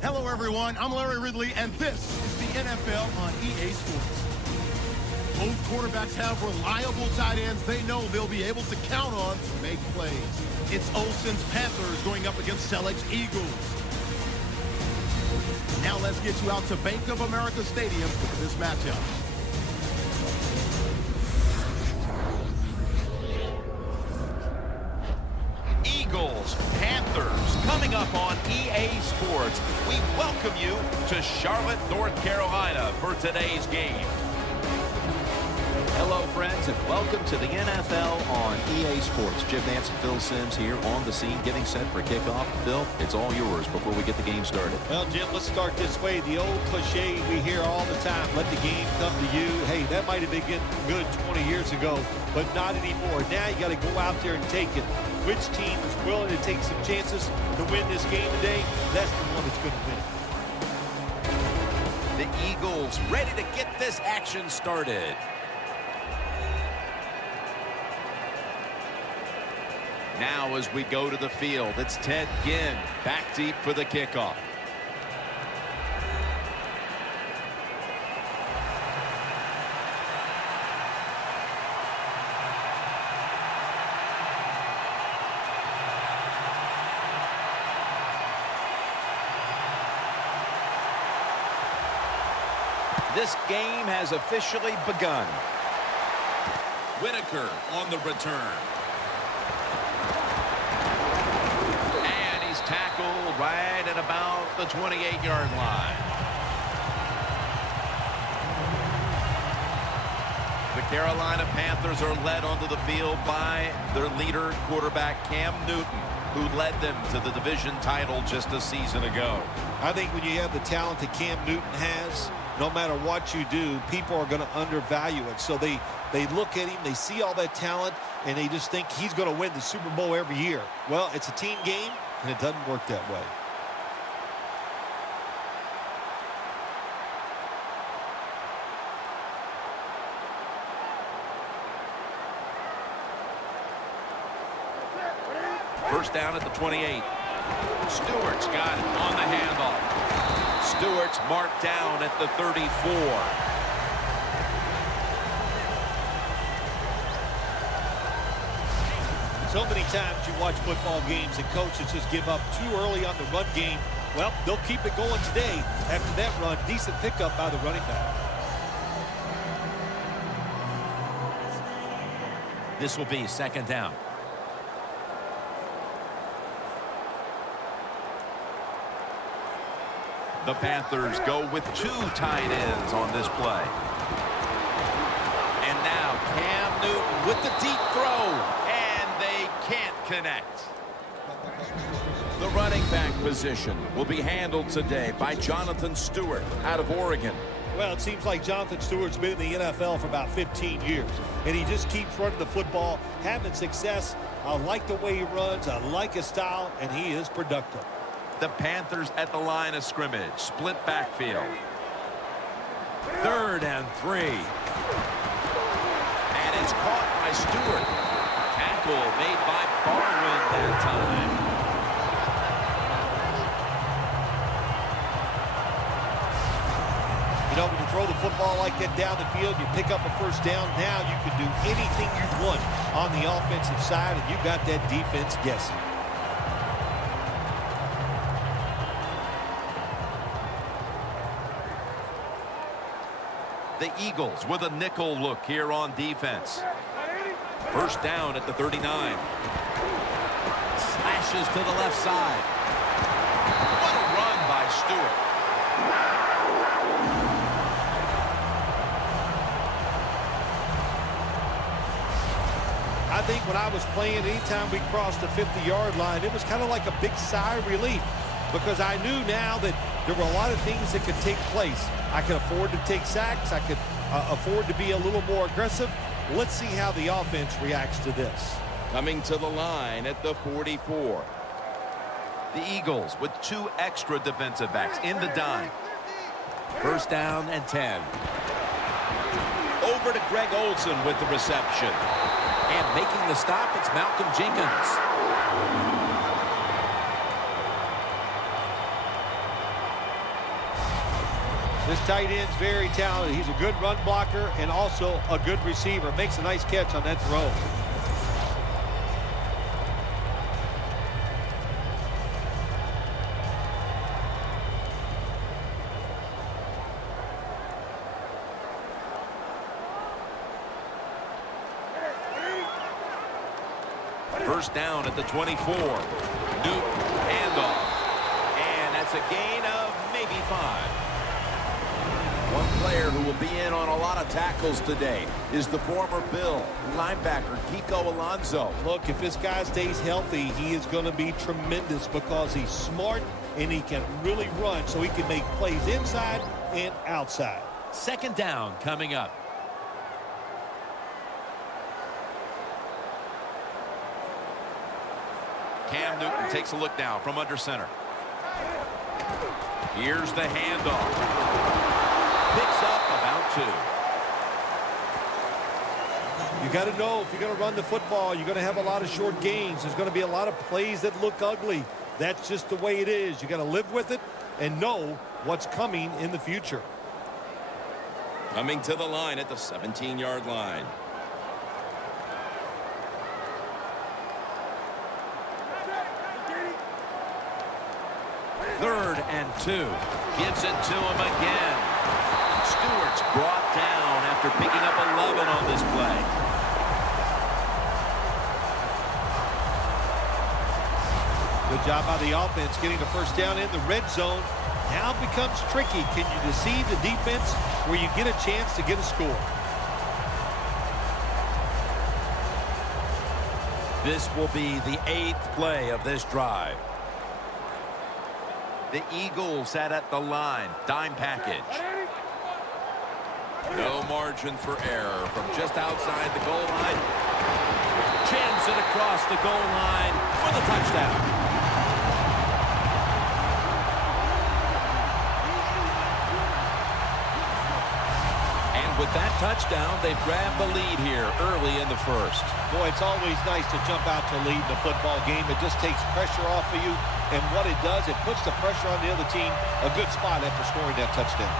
Hello, everyone. I'm Larry Ridley, and this is the NFL on EA Sports. Both quarterbacks have reliable tight ends they know they'll be able to count on to make plays. It's Olsen's Panthers going up against Selig's Eagles. Now let's get you out to Bank of America Stadium for this matchup. Eagles, Panthers, coming up on EA Sports. We welcome you to Charlotte, North Carolina for today's game. Hello, friends, and welcome to the NFL on EA Sports. Jim Nance and Phil Simms here on the scene, getting set for kickoff. Phil, it's all yours before we get the game started. Well, Jim, let's start this way. The old cliche we hear all the time, let the game come to you. Hey, that might have been good 20 years ago, but not anymore. Now you got to go out there and take it. Which team is willing to take some chances to win this game today? That's the one that's going to win. The Eagles ready to get this action started. Now as we go to the field, it's Ted Ginn back deep for the kickoff. This game has officially begun. Whitaker on the return. And he's tackled right at about the 28-yard line. The Carolina Panthers are led onto the field by their leader, quarterback Cam Newton, who led them to the division title just a season ago. I think when you have the talent that Cam Newton has, no matter what you do, people are going to undervalue it. So they look at him, they see all that talent, and they just think he's going to win the Super Bowl every year. Well, it's a team game, and it doesn't work that way. First down at the 28. Stewart's got it on the handoff. Stewart's marked down at the 34. So many times you watch football games and coaches just give up too early on the run game. Well, they'll keep it going today. After that run, decent pickup by the running back. This will be second down. The Panthers go with two tight ends on this play. And now Cam Newton with the deep throw. And they can't connect. The running back position will be handled today by Jonathan Stewart out of Oregon. Well, it seems like Jonathan Stewart's been in the NFL for about 15 years. And he just keeps running the football, having success. I like the way he runs. I like his style. And he is productive. The Panthers at the line of scrimmage. Split backfield. 3rd and 3. And it's caught by Stewart. Tackle made by Barwin that time. You know, when you throw the football like that down the field, you pick up a first down. Now you can do anything you want on the offensive side, and you got that defense guessing. The Eagles with a nickel look here on defense. First down at the 39. Slashes to the left side. What a run by Stewart. I think when I was playing, anytime we crossed the 50-yard line, it was kind of like a big sigh of relief because I knew now that there were a lot of things that could take place. I could afford to take sacks. I could afford to be a little more aggressive. Let's see how the offense reacts to this. Coming to the line at the 44. The Eagles with two extra defensive backs in the dime. First down and 10. Over to Greg Olsen with the reception. And making the stop, it's Malcolm Jenkins. This tight end's very talented. He's a good run blocker and also a good receiver. Makes a nice catch on that throw. First down at the 24. Newton, handoff. And that's a gain of maybe 5. One player who will be in on a lot of tackles today is the former Bill linebacker, Kiko Alonso. Look, if this guy stays healthy, he is going to be tremendous because he's smart and he can really run, so he can make plays inside and outside. Second down coming up. Cam Newton takes a look now from under center. Here's the handoff. Picks up about 2. You got to know if you're going to run the football, you're going to have a lot of short gains. There's going to be a lot of plays that look ugly. That's just the way it is. You got to live with it and know what's coming in the future. Coming to the line at the 17-yard line. Third and 2. Gives it to him again. Stewart's brought down after picking up 11 on this play. Good job by the offense getting the first down in the red zone. Now it becomes tricky. Can you deceive the defense where you get a chance to get a score? This will be the 8th play of this drive. The Eagles set at the line. Dime package. No margin for error from just outside the goal line. Jams it across the goal line for the touchdown. And with that touchdown, they've grabbed the lead here early in the first. Boy, it's always nice to jump out to lead in a football game. It just takes pressure off of you. And what it does, it puts the pressure on the other team. A good spot after scoring that touchdown.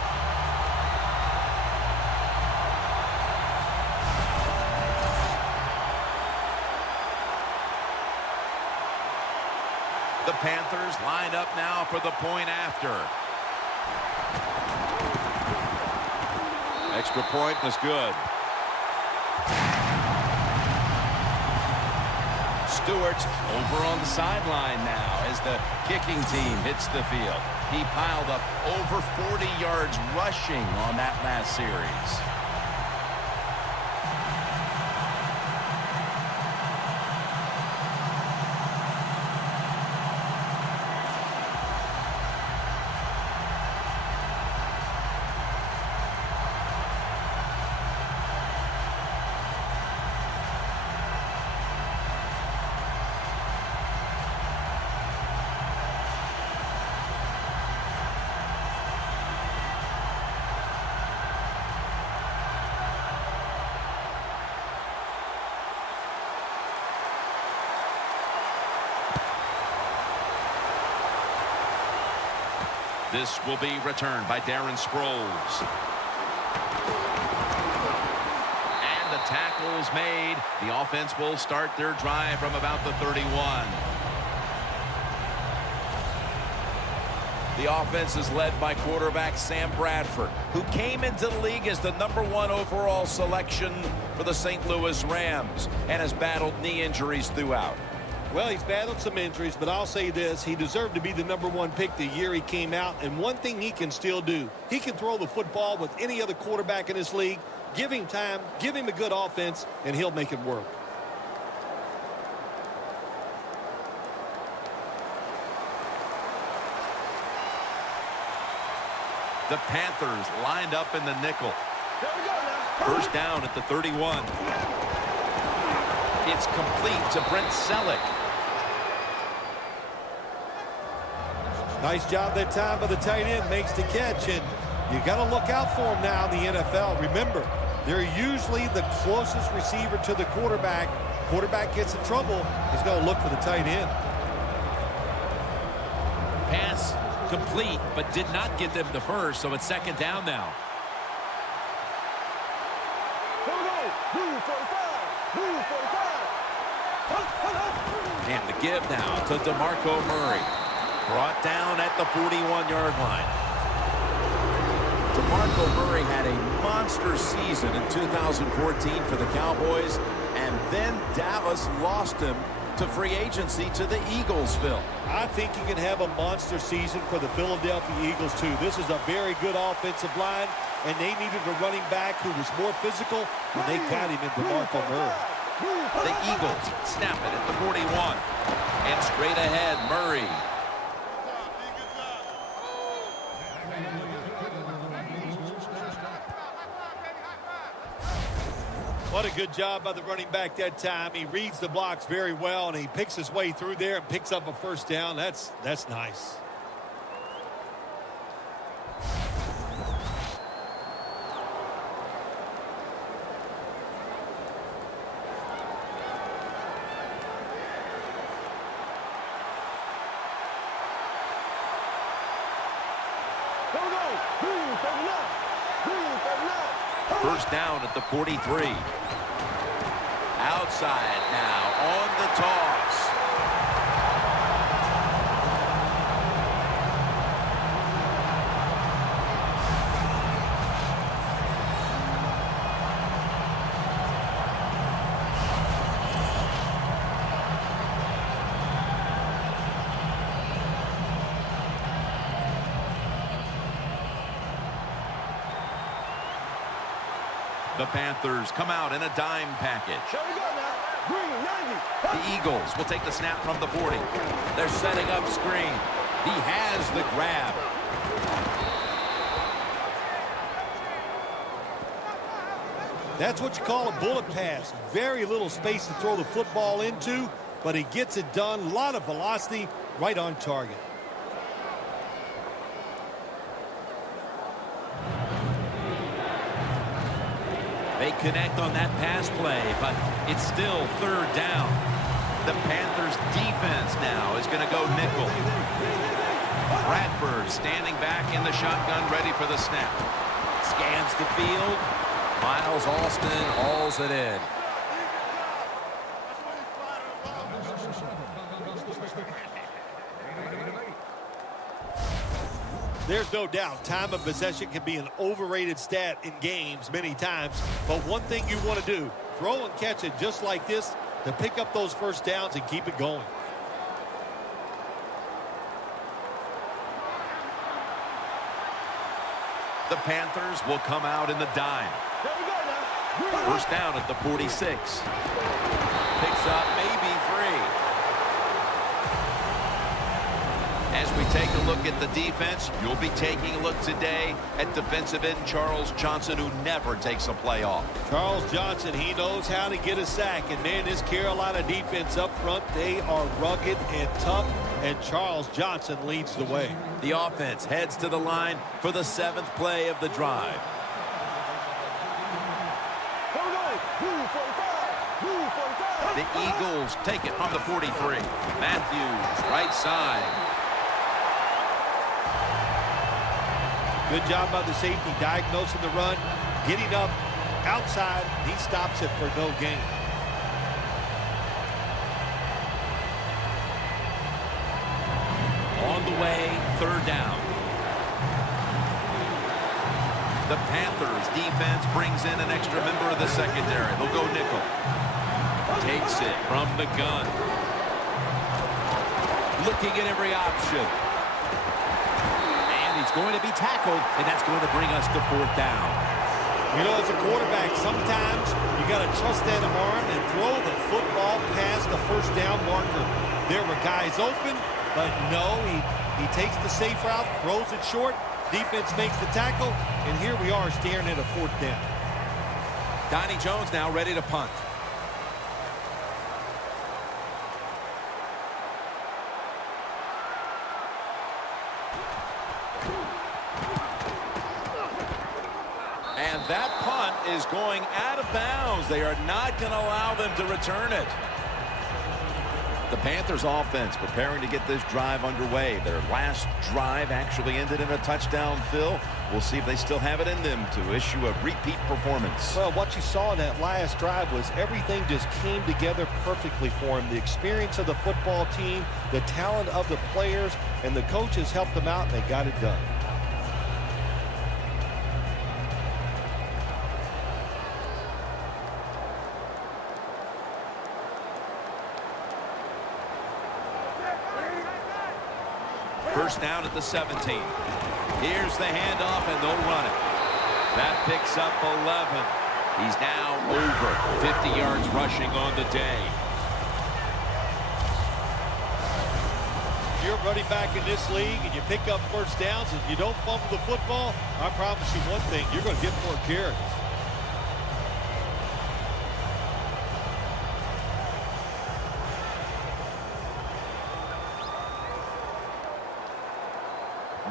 The Panthers lined up now for the point after. Extra point was good. Stewart's over on the sideline now as the kicking team hits the field. He piled up over 40 yards rushing on that last series. This will be returned by Darren Sproles. And the tackle is made. The offense will start their drive from about the 31. The offense is led by quarterback Sam Bradford, who came into the league as the #1 overall selection for the St. Louis Rams and has battled knee injuries throughout. Well, he's battled some injuries, but I'll say this. He deserved to be the #1 pick the year he came out. And one thing he can still do, he can throw the football with any other quarterback in this league. Give him time, give him a good offense, and he'll make it work. The Panthers lined up in the nickel. First down at the 31. It's complete to Brent Selleck. Nice job that time by the tight end. Makes the catch, and you got to look out for him now in the NFL. Remember, they're usually the closest receiver to the quarterback. Quarterback gets in trouble, he's going to look for the tight end. Pass Complete, but did not get them the first, so it's second down now. And the give now to DeMarco Murray. Brought down at the 41-yard line. DeMarco Murray had a monster season in 2014 for the Cowboys, and then Dallas lost him to free agency to the Eagles, Phil. I think he can have a monster season for the Philadelphia Eagles, too. This is a very good offensive line, and they needed a running back who was more physical when they got him in DeMarco Murray. The Eagles snap it at the 41. And straight ahead, Murray. What a good job by the running back that time. He reads the blocks very well, and he picks his way through there and picks up a first down. That's nice. First down at the 43. Outside now on the toss. The Panthers come out in a dime package. The Eagles will take the snap from the 40. They're setting up screen. He has the grab. That's what you call a bullet pass. Very little space to throw the football into, but he gets it done. A lot of velocity, right on target. They connect on that pass play, but it's still third down. The Panthers defense now is going to go nickel. Bradford standing back in the shotgun, ready for the snap. Scans the field. Miles Austin hauls it in. There's no doubt time of possession can be an overrated stat in games many times, but one thing you want to do, throw and catch it just like this to pick up those first downs and keep it going. The Panthers will come out in the dime. First down at the 46. Picks up maybe 3. As we take a look at the defense, you'll be taking a look today at defensive end Charles Johnson, who never takes a play off. Charles Johnson, he knows how to get a sack. And, man, this Carolina defense up front, they are rugged and tough, and Charles Johnson leads the way. The offense heads to the line for the 7th play of the drive. The Eagles take it from the 43. Matthews, right side. Good job by the safety, diagnosing the run, getting up outside. He stops it for no gain. On the way, third down. The Panthers defense brings in an extra member of the secondary. They'll go nickel. Takes it from the gun. Looking at every option. He's going to be tackled, and that's going to bring us to fourth down. You know, as a quarterback, sometimes you got to trust that arm and throw the football past the first down marker. There were guys open, but no, he takes the safe route, throws it short. Defense makes the tackle, and here we are staring at a fourth down. Donnie Jones now ready to punt. And that punt is going out of bounds. They are not going to allow them to return it. The Panthers offense preparing to get this drive underway. Their last drive actually ended in a touchdown, Phil. We'll see if they still have it in them to issue a repeat performance. Well, what you saw in that last drive was everything just came together perfectly for him. The experience of the football team, the talent of the players, and the coaches helped them out, and they got it done. First down at the 17. Here's the handoff, and they'll run it. That picks up 11. He's now over 50 yards rushing on the day. If you're running back in this league and you pick up first downs and you don't fumble the football, I promise you one thing, you're going to get more carries.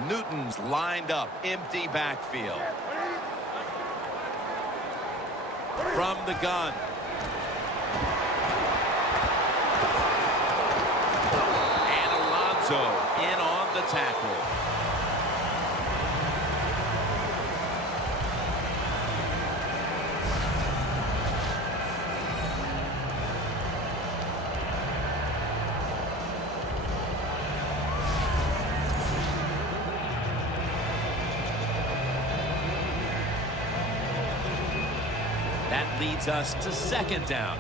Newton's lined up, empty backfield. From the gun. And Alonso in on the tackle. That leads us to second down.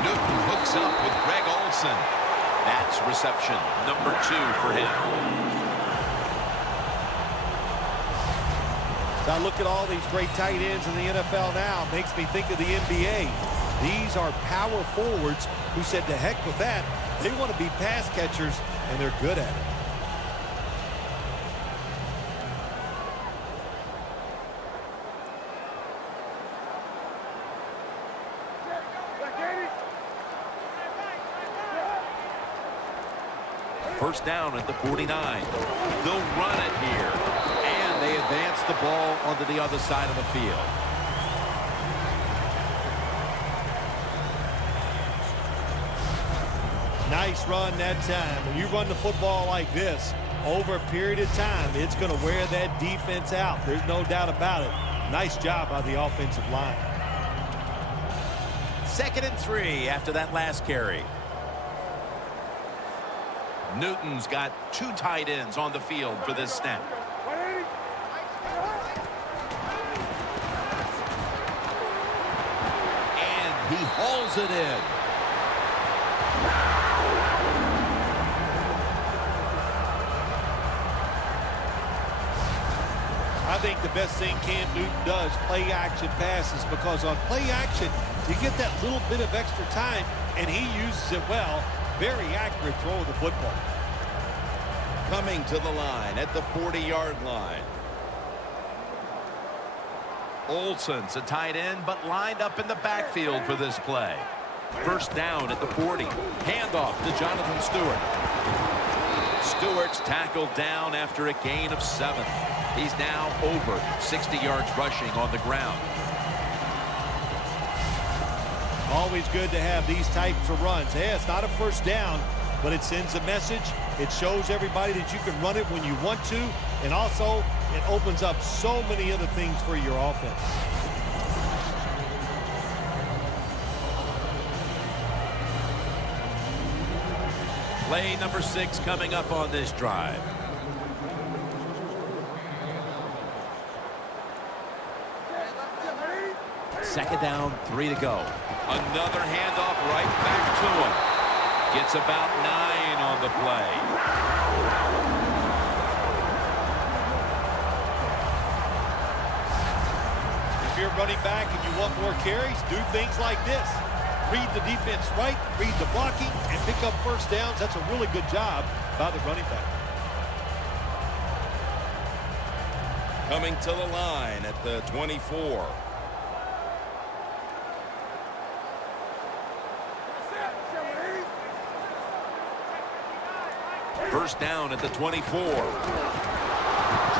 Newton hooks up with Greg Olsen. That's reception number 2 for him. So I look at all these great tight ends in the NFL now. It makes me think of the NBA. These are power forwards who said to heck with that. They want to be pass catchers, and they're good at it. First down at the 49. They'll run it here. And they advance the ball onto the other side of the field. Nice run that time. When you run the football like this, over a period of time, it's going to wear that defense out. There's no doubt about it. Nice job by the offensive line. 2nd and 3 after that last carry. Newton's got 2 tight ends on the field for this snap. And he hauls it in. I think the best thing Cam Newton does, play action passes, because on play action, you get that little bit of extra time, and he uses it well. Very accurate throw of the football. Coming to the line at the 40-yard line. Olsen's a tight end, but lined up in the backfield for this play. First down at the 40. Handoff to Jonathan Stewart. Stewart's tackled down after a gain of 7. He's now over 60 yards rushing on the ground. Always good to have these types of runs. Hey, it's not a first down, but it sends a message. It shows everybody that you can run it when you want to, and also it opens up so many other things for your offense. Play number 6 coming up on this drive. Second down, 3 to go. Another handoff right back to him. Gets about 9 on the play. If you're running back and you want more carries, do things like this. Read the defense right, read the blocking, and pick up first downs. That's a really good job by the running back. Coming to the line at the 24. First down at the 24.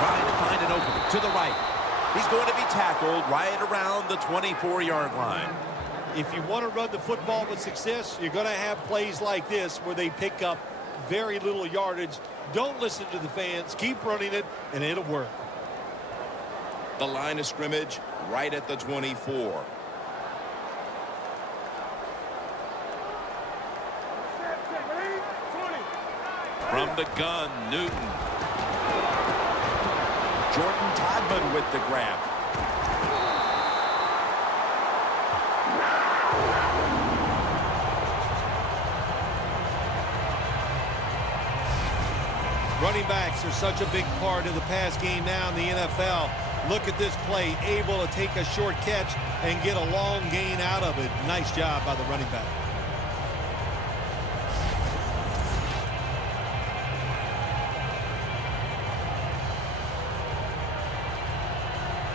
trying to find an opening to the right. He's going to be tackled right around the 24-yard line. If you want to run the football with success, you're going to have plays like this where they pick up very little yardage. Don't listen to the fans. Keep running it, and it'll work. The line of scrimmage right at the 24. From the gun, Newton. Jordan Todman with the grab. Running backs are such a big part of the pass game now in the NFL. Look at this play, able to take a short catch and get a long gain out of it. Nice job by the running back.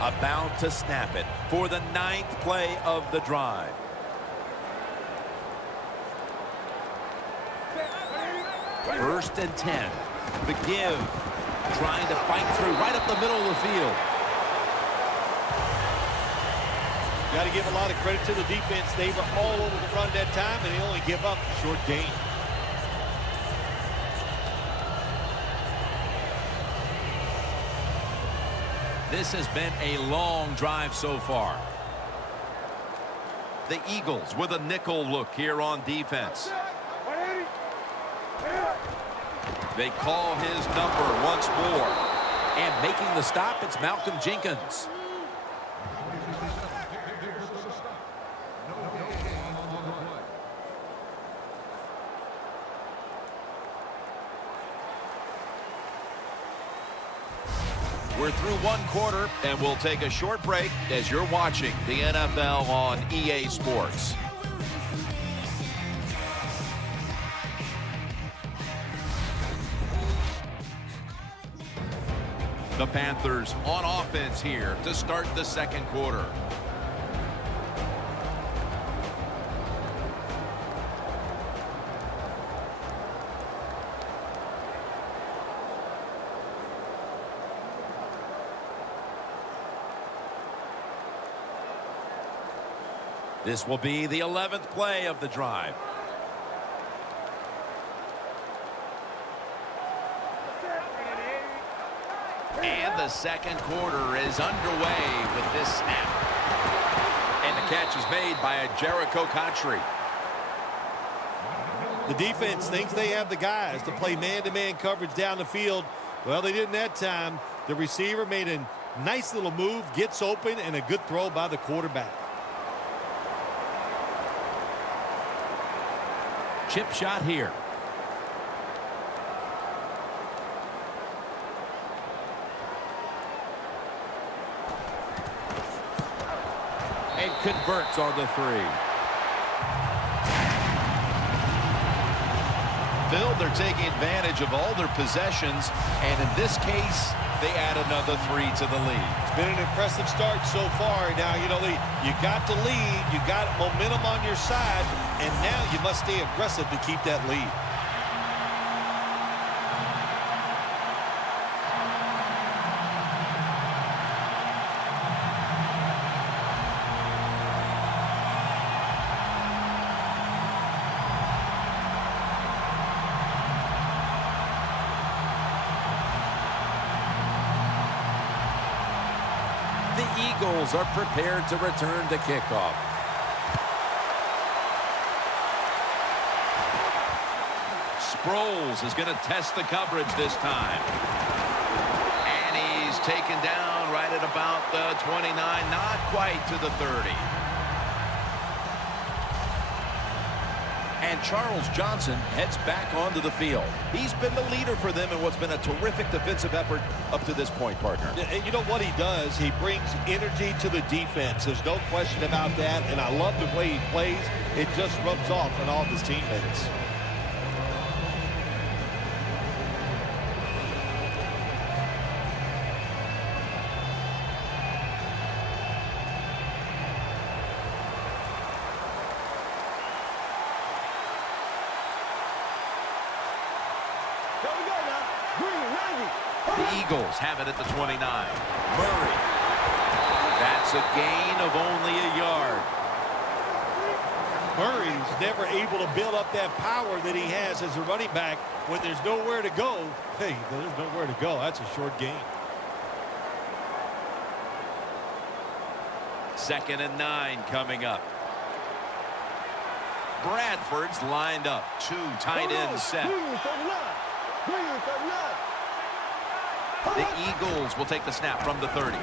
About to snap it for the 9th play of the drive. First and 10. The give. Trying to fight through right up the middle of the field. Got to give a lot of credit to the defense. They were all over the run that time, and they only give up a short gain. This has been a long drive so far. The Eagles with a nickel look here on defense. They call his number once more. And making the stop, it's Malcolm Jenkins. We're through one quarter, and we'll take a short break as you're watching the NFL on EA Sports. The Panthers on offense here to start the second quarter. This will be the 11th play of the drive. And the second quarter is underway with this snap. And the catch is made by Jericho Cotchery. The defense thinks they have the guys to play man-to-man coverage down the field. Well, they didn't that time. The receiver made a nice little move, gets open, and a good throw by the quarterback. Chip shot here. And converts on the 3. Phil, they're taking advantage of all their possessions, and in this case, they add another 3 to the lead. It's been an impressive start so far. Now, you know, you got the lead, you got momentum on your side, and now you must stay aggressive to keep that lead. The Eagles are prepared to return the kickoff. Sproles is going to test the coverage this time. And he's taken down right at about the 29, not quite to the 30. And Charles Johnson heads back onto the field. He's been the leader for them in what's been a terrific defensive effort up to this point, partner. And you know what he does? He brings energy to the defense. There's no question about that, and I love the way he plays. It just rubs off on all of his teammates. Here we go now. Green, 90. The Eagles have it at the 29. Murray. That's a gain of only a yard. Murray's never able to build up that power that he has as a running back when there's nowhere to go. Hey, there's nowhere to go. That's a short gain. 2nd and 9 coming up. Bradford's lined up. 2 tight ends set. The Eagles will take the snap from the 30.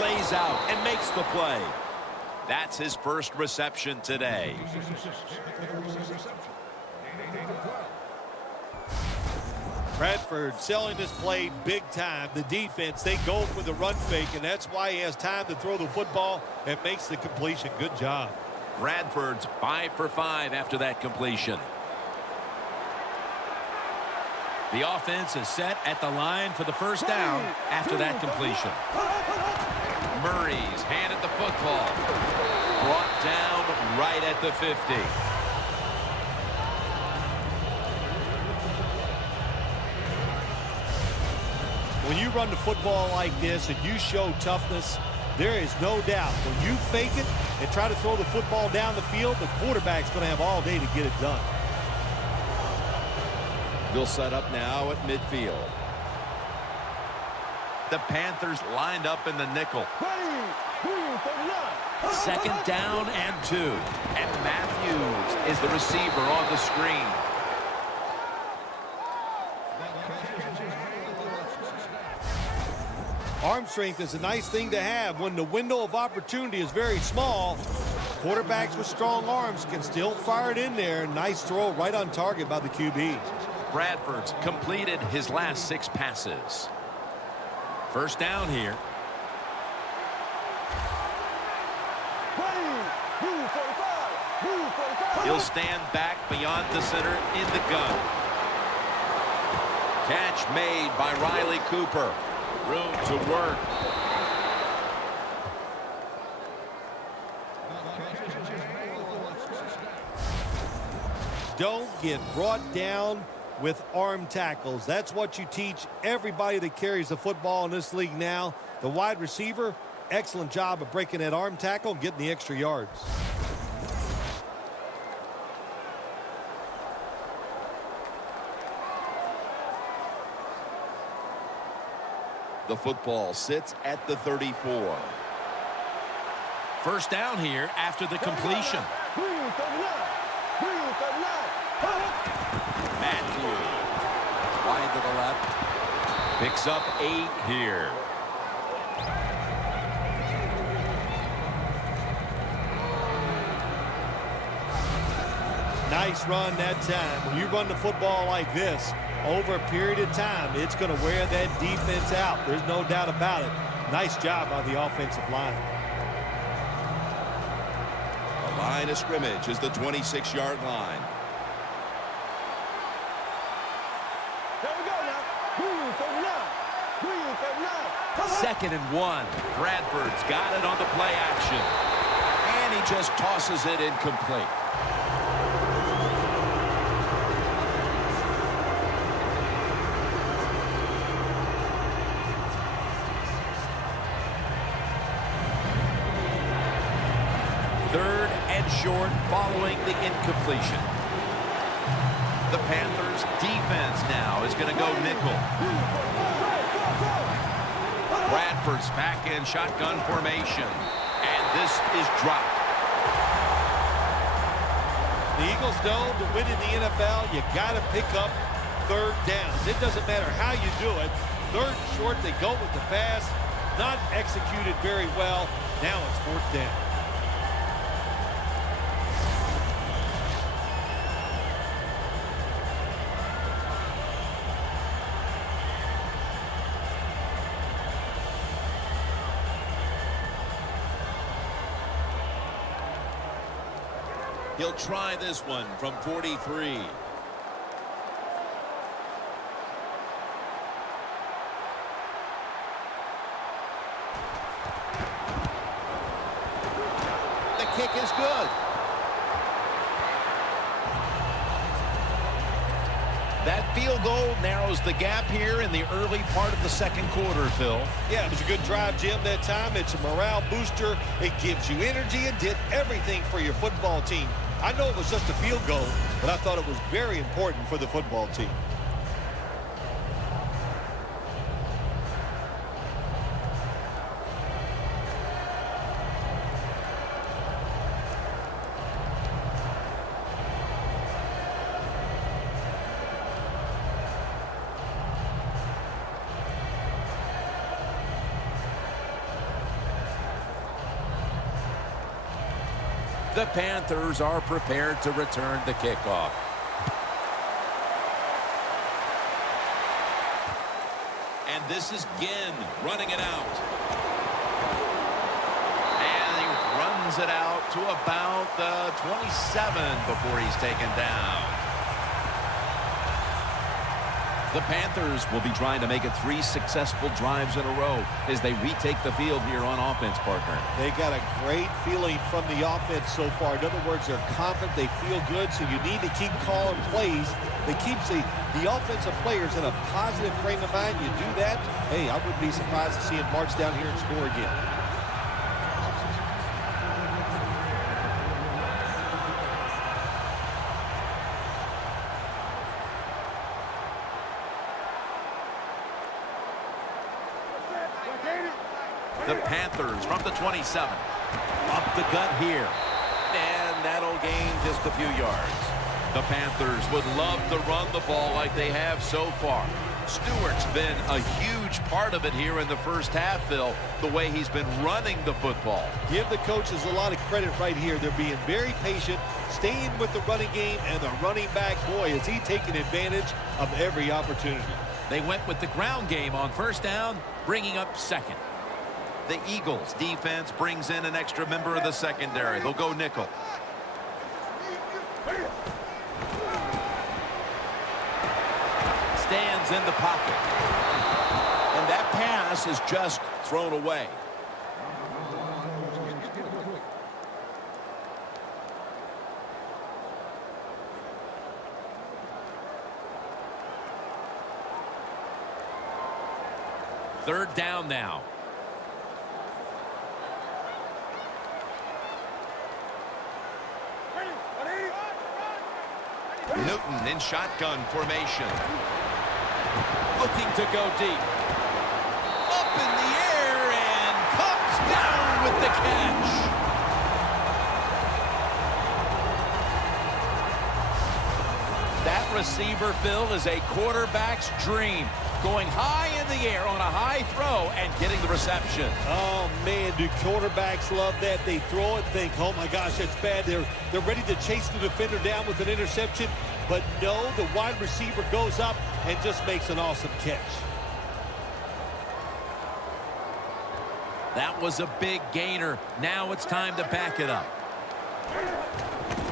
Lays out and makes the play. That's his first reception today. Bradford selling this play big time. The defense, they go for the run fake, and that's why he has time to throw the football and makes the completion. Good job. Bradford's 5 for 5 after that completion. The offense is set at the line for the first down after that completion. Murray's handed the football. Brought down right at the 50. When you run the football like this and you show toughness, there is no doubt when you fake it and try to throw the football down the field, the quarterback's going to have all day to get it done. They'll set up now at midfield. The Panthers lined up in the nickel. 2nd down and 2. And Matthews is the receiver on the screen. Arm strength is a nice thing to have when the window of opportunity is very small. Quarterbacks with strong arms can still fire it in there. Nice throw right on target by the QB. Bradford's completed his last 6 passes. First down here. He'll stand back beyond the center in the gun. Catch made by Riley Cooper. Room to work. Don't get brought down with arm tackles. That's what you teach everybody that carries the football in this league now. The wide receiver, excellent job of breaking that arm tackle and getting the extra yards. The football sits at the 34. First down here after the completion. Matthews. Wide to the left. Picks up 8 here. Nice run that time. When you run the football like this, over a period of time, it's going to wear that defense out. There's no doubt about it. Nice job by the offensive line. The line of scrimmage is the 26-yard line. There we go now. 2nd and 1. Bradford's got it on the play action. And he just tosses it incomplete. Short following the incompletion. The Panthers defense now is going to go nickel. Bradford's back in shotgun formation, and this is dropped. The Eagles know to win in the NFL, you got to pick up 3rd downs. It doesn't matter how you do it. 3rd and short, they go with the pass. Not executed very well. Now it's 4th down. He'll try this one from 43. The kick is good. That field goal narrows the gap here in the early part of the second quarter, Phil. Yeah, it was a good drive, Jim, that time. It's a morale booster. It gives you energy. It did everything for your football team. I know it was just a field goal, but I thought it was very important for the football team. The Panthers are prepared to return the kickoff. And this is Ginn running it out. And he runs it out to about the 27 before he's taken down. The Panthers will be trying to make it 3 successful drives in a row as they retake the field here on offense, partner. They got a great feeling from the offense so far. In other words, they're confident, they feel good, so you need to keep calling plays that keeps the offensive players in a positive frame of mind. You do that, hey, I wouldn't be surprised to see him march down here and score again. The Panthers from the 27. Up the gut here. And that'll gain just a few yards. The Panthers would love to run the ball like they have so far. Stewart's been a huge part of it here in the first half, Phil, the way he's been running the football. Give the coaches a lot of credit right here. They're being very patient, staying with the running game, and the running back, boy, is he taking advantage of every opportunity. They went with the ground game on first down, bringing up second. The Eagles defense brings in an extra member of the secondary. They'll go nickel. Stands in the pocket. And that pass is just thrown away. Third down now. Newton in shotgun formation. Looking to go deep. Up in the air and comes down with the catch. That receiver, Phil, is a quarterback's dream. Going high in the air on a high throw and getting the reception. Oh, man, do quarterbacks love that? They throw it, think, oh, my gosh, that's bad. They're ready to chase the defender down with an interception. But no, the wide receiver goes up and just makes an awesome catch. That was a big gainer. Now it's time to back it up.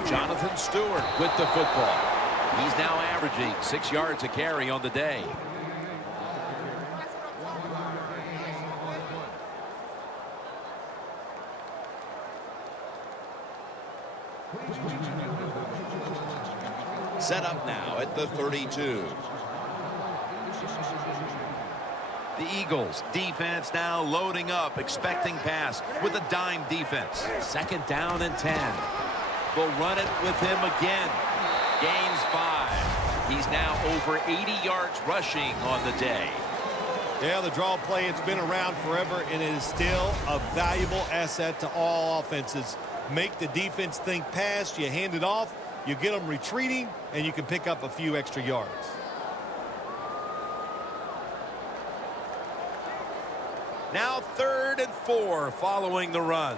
Jonathan Stewart with the football. He's now averaging 6 yards a carry on the day. Set up now at the 32. The Eagles defense now loading up, expecting pass with a dime defense. Second down and 10. They'll run it with him again. Gains 5. He's now over 80 yards rushing on the day. Yeah, the draw play, it's been around forever, and it is still a valuable asset to all offenses. Make the defense think pass, you hand it off, you get them retreating, and you can pick up a few extra yards. Now 3rd and 4 following the run.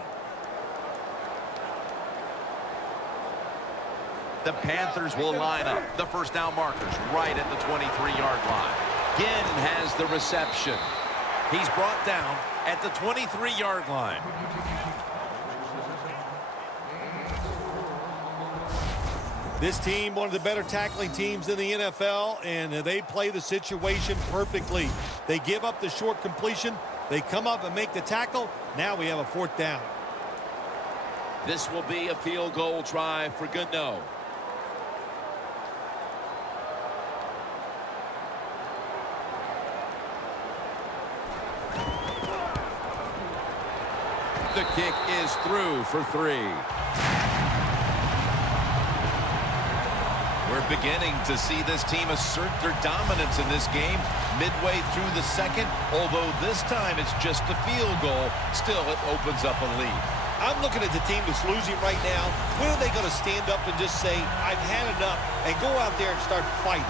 The Panthers will line up. The first down markers right at the 23-yard line. Ginn has the reception. He's brought down at the 23-yard line. This team, one of the better tackling teams in the NFL, and they play the situation perfectly. They give up the short completion. They come up and make the tackle. Now we have a 4th down. This will be a field goal try for Gano. kick is through for 3. We're beginning to see this team assert their dominance in this game midway through the second, although this time it's just a field goal. Still, it opens up a lead. I'm looking at the team that's losing right now. When are they going to stand up and just say, I've had enough, and go out there and start fighting?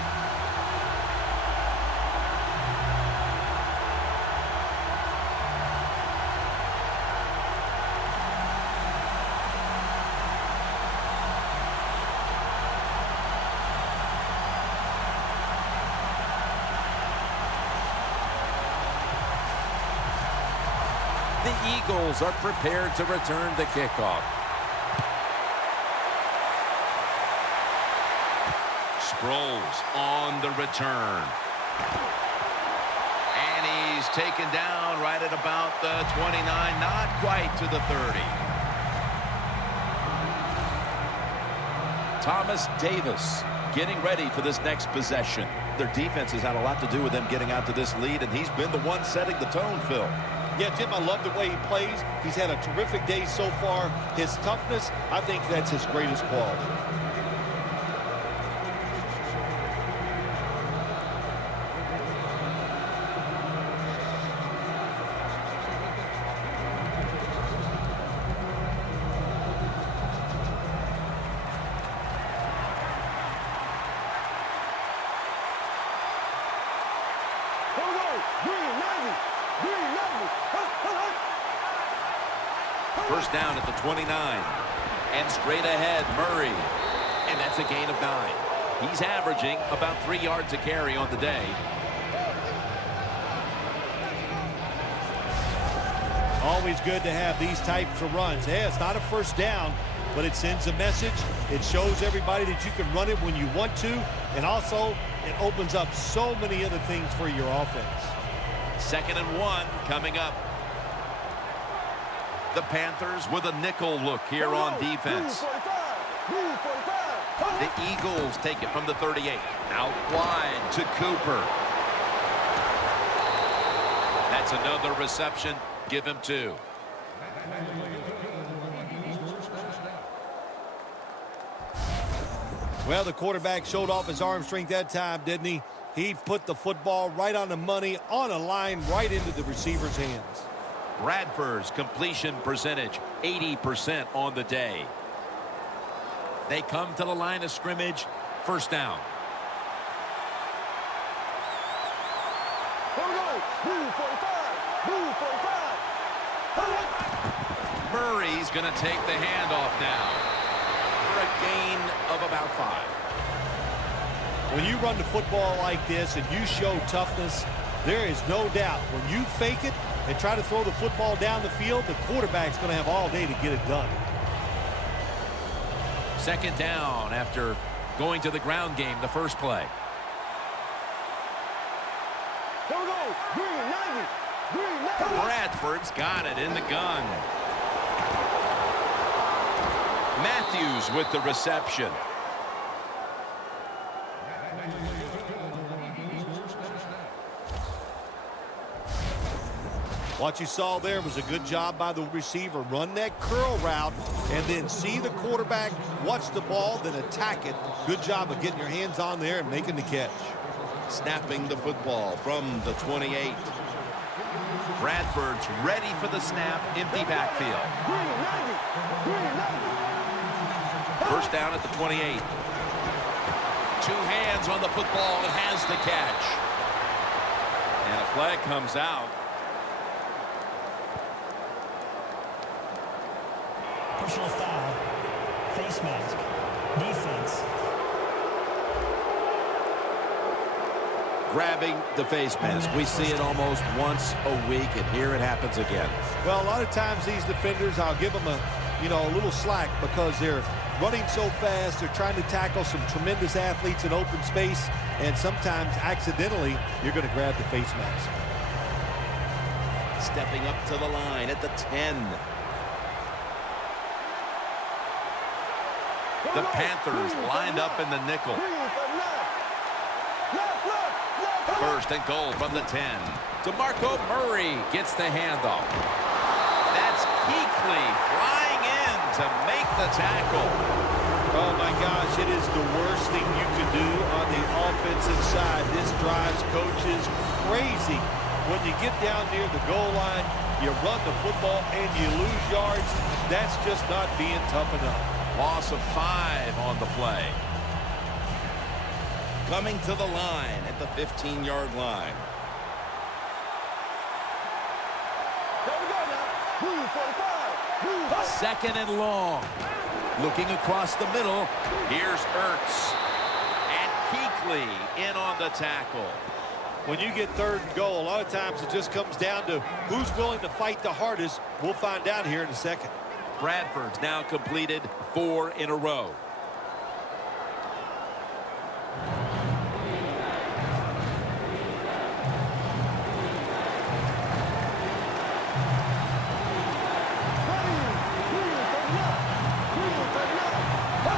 The Eagles are prepared to return the kickoff. Sproles on the return. And he's taken down right at about the 29, not quite to the 30. Thomas Davis getting ready for this next possession. Their defense has had a lot to do with them getting out to this lead, and he's been the one setting the tone, Phil. Yeah, Jim, I love the way he plays. He's had a terrific day so far. His toughness, I think that's his greatest quality. First down at the 29. And straight ahead, Murray. And that's a gain of 9. He's averaging about 3 yards a carry on the day. Always good to have these types of runs. Yeah, it's not a first down, but it sends a message. It shows everybody that you can run it when you want to. And also, it opens up so many other things for your offense. 2nd and 1 coming up. The Panthers with a nickel look here on defense. The Eagles take it from the 38. Out wide to Cooper. That's another reception. Give him 2. Well, the quarterback showed off his arm strength that time, didn't he? He put the football right on the money, on a line, right into the receiver's hands. Bradford's completion percentage, 80% on the day. They come to the line of scrimmage, first down. Murray's going to take the handoff now for a gain of about 5. When you run the football like this and you show toughness, there is no doubt when you fake it and try to throw the football down the field, the quarterback's going to have all day to get it done. 2nd down after going to the ground game the first play. Bradford's got it in the gun. Matthews with the reception. What you saw there was a good job by the receiver. Run that curl route and then see the quarterback, watch the ball, then attack it. Good job of getting your hands on there and making the catch. Snapping the football from the 28. Bradford's ready for the snap. Empty backfield. First down at the 28. 2 hands on the football and has the catch. And a flag comes out. Personal foul, face mask, defense. Grabbing the face mask. We see it almost once a week, and here it happens again. Well, a lot of times these defenders, I'll give them a little slack because they're running so fast. They're trying to tackle some tremendous athletes in open space, and sometimes accidentally you're going to grab the face mask. Stepping up to the line at the 10. The Panthers lined up in the nickel. First and goal from the 10. DeMarco Murray gets the handoff. That's Kuechly flying in to make the tackle. Oh, my gosh, it is the worst thing you can do on the offensive side. This drives coaches crazy. When you get down near the goal line, you run the football and you lose yards. That's just not being tough enough. Loss of 5 on the play. Coming to the line at the 15-yard line. Second and long. Looking across the middle. Here's Ertz. And Kuechly in on the tackle. When you get third and goal, a lot of times it just comes down to who's willing to fight the hardest. We'll find out here in a second. Bradford's now completed 4 in a row.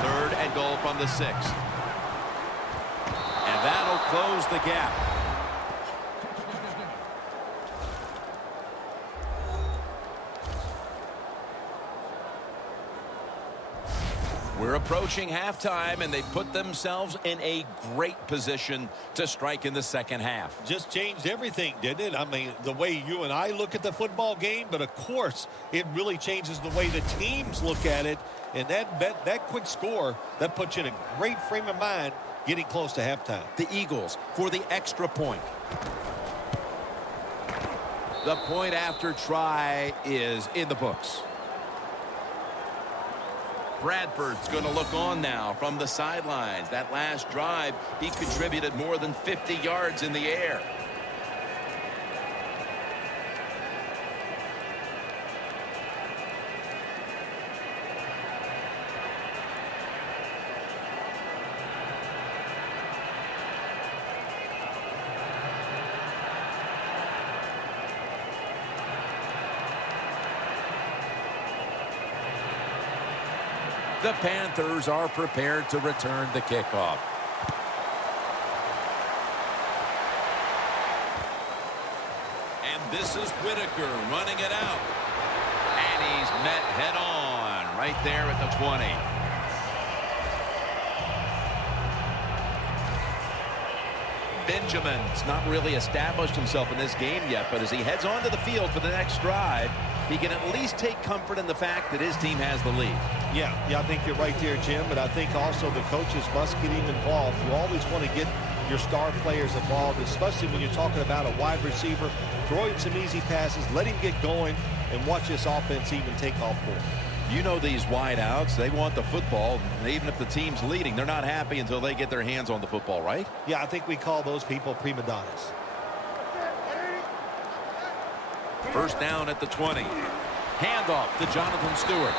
Third and goal from the 6. And that'll close the gap. We're approaching halftime, and they put themselves in a great position to strike in the second half. Just changed everything, didn't it? I mean, the way you and I look at the football game, but of course, it really changes the way the teams look at it. And that quick score, that puts you in a great frame of mind getting close to halftime. The Eagles for the extra point. The point after try is in the books. Bradford's going to look on now from the sidelines. That last drive, he contributed more than 50 yards in the air. The Panthers are prepared to return the kickoff. And this is Whitaker running it out. And he's met head on right there at the 20. Benjamin's not really established himself in this game yet, but as he heads onto the field for the next drive, he can at least take comfort in the fact that his team has the lead. Yeah, I think you're right there, Jim, but I think also the coaches must get him involved. You always want to get your star players involved, especially when you're talking about a wide receiver. Throw him some easy passes, let him get going, and watch this offense even take off more. You know these wideouts, they want the football. Even if the team's leading, they're not happy until they get their hands on the football, right? Yeah, I think we call those people prima donnas. First down at the 20. Handoff to Jonathan Stewart.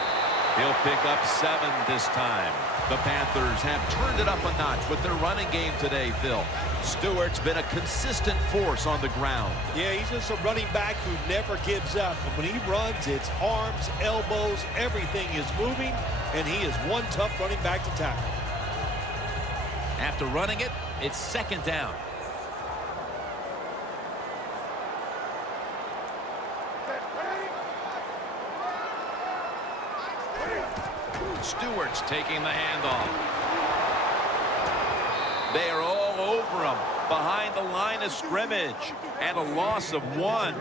He'll pick up 7 this time. The Panthers have turned it up a notch with their running game today, Phil. Stewart's been a consistent force on the ground. Yeah, he's just a running back who never gives up. But when he runs, it's arms, elbows, everything is moving, and he is one tough running back to tackle. After running it, it's second down. Stewart's taking the handoff. They are all over him behind the line of scrimmage, and a loss of 1.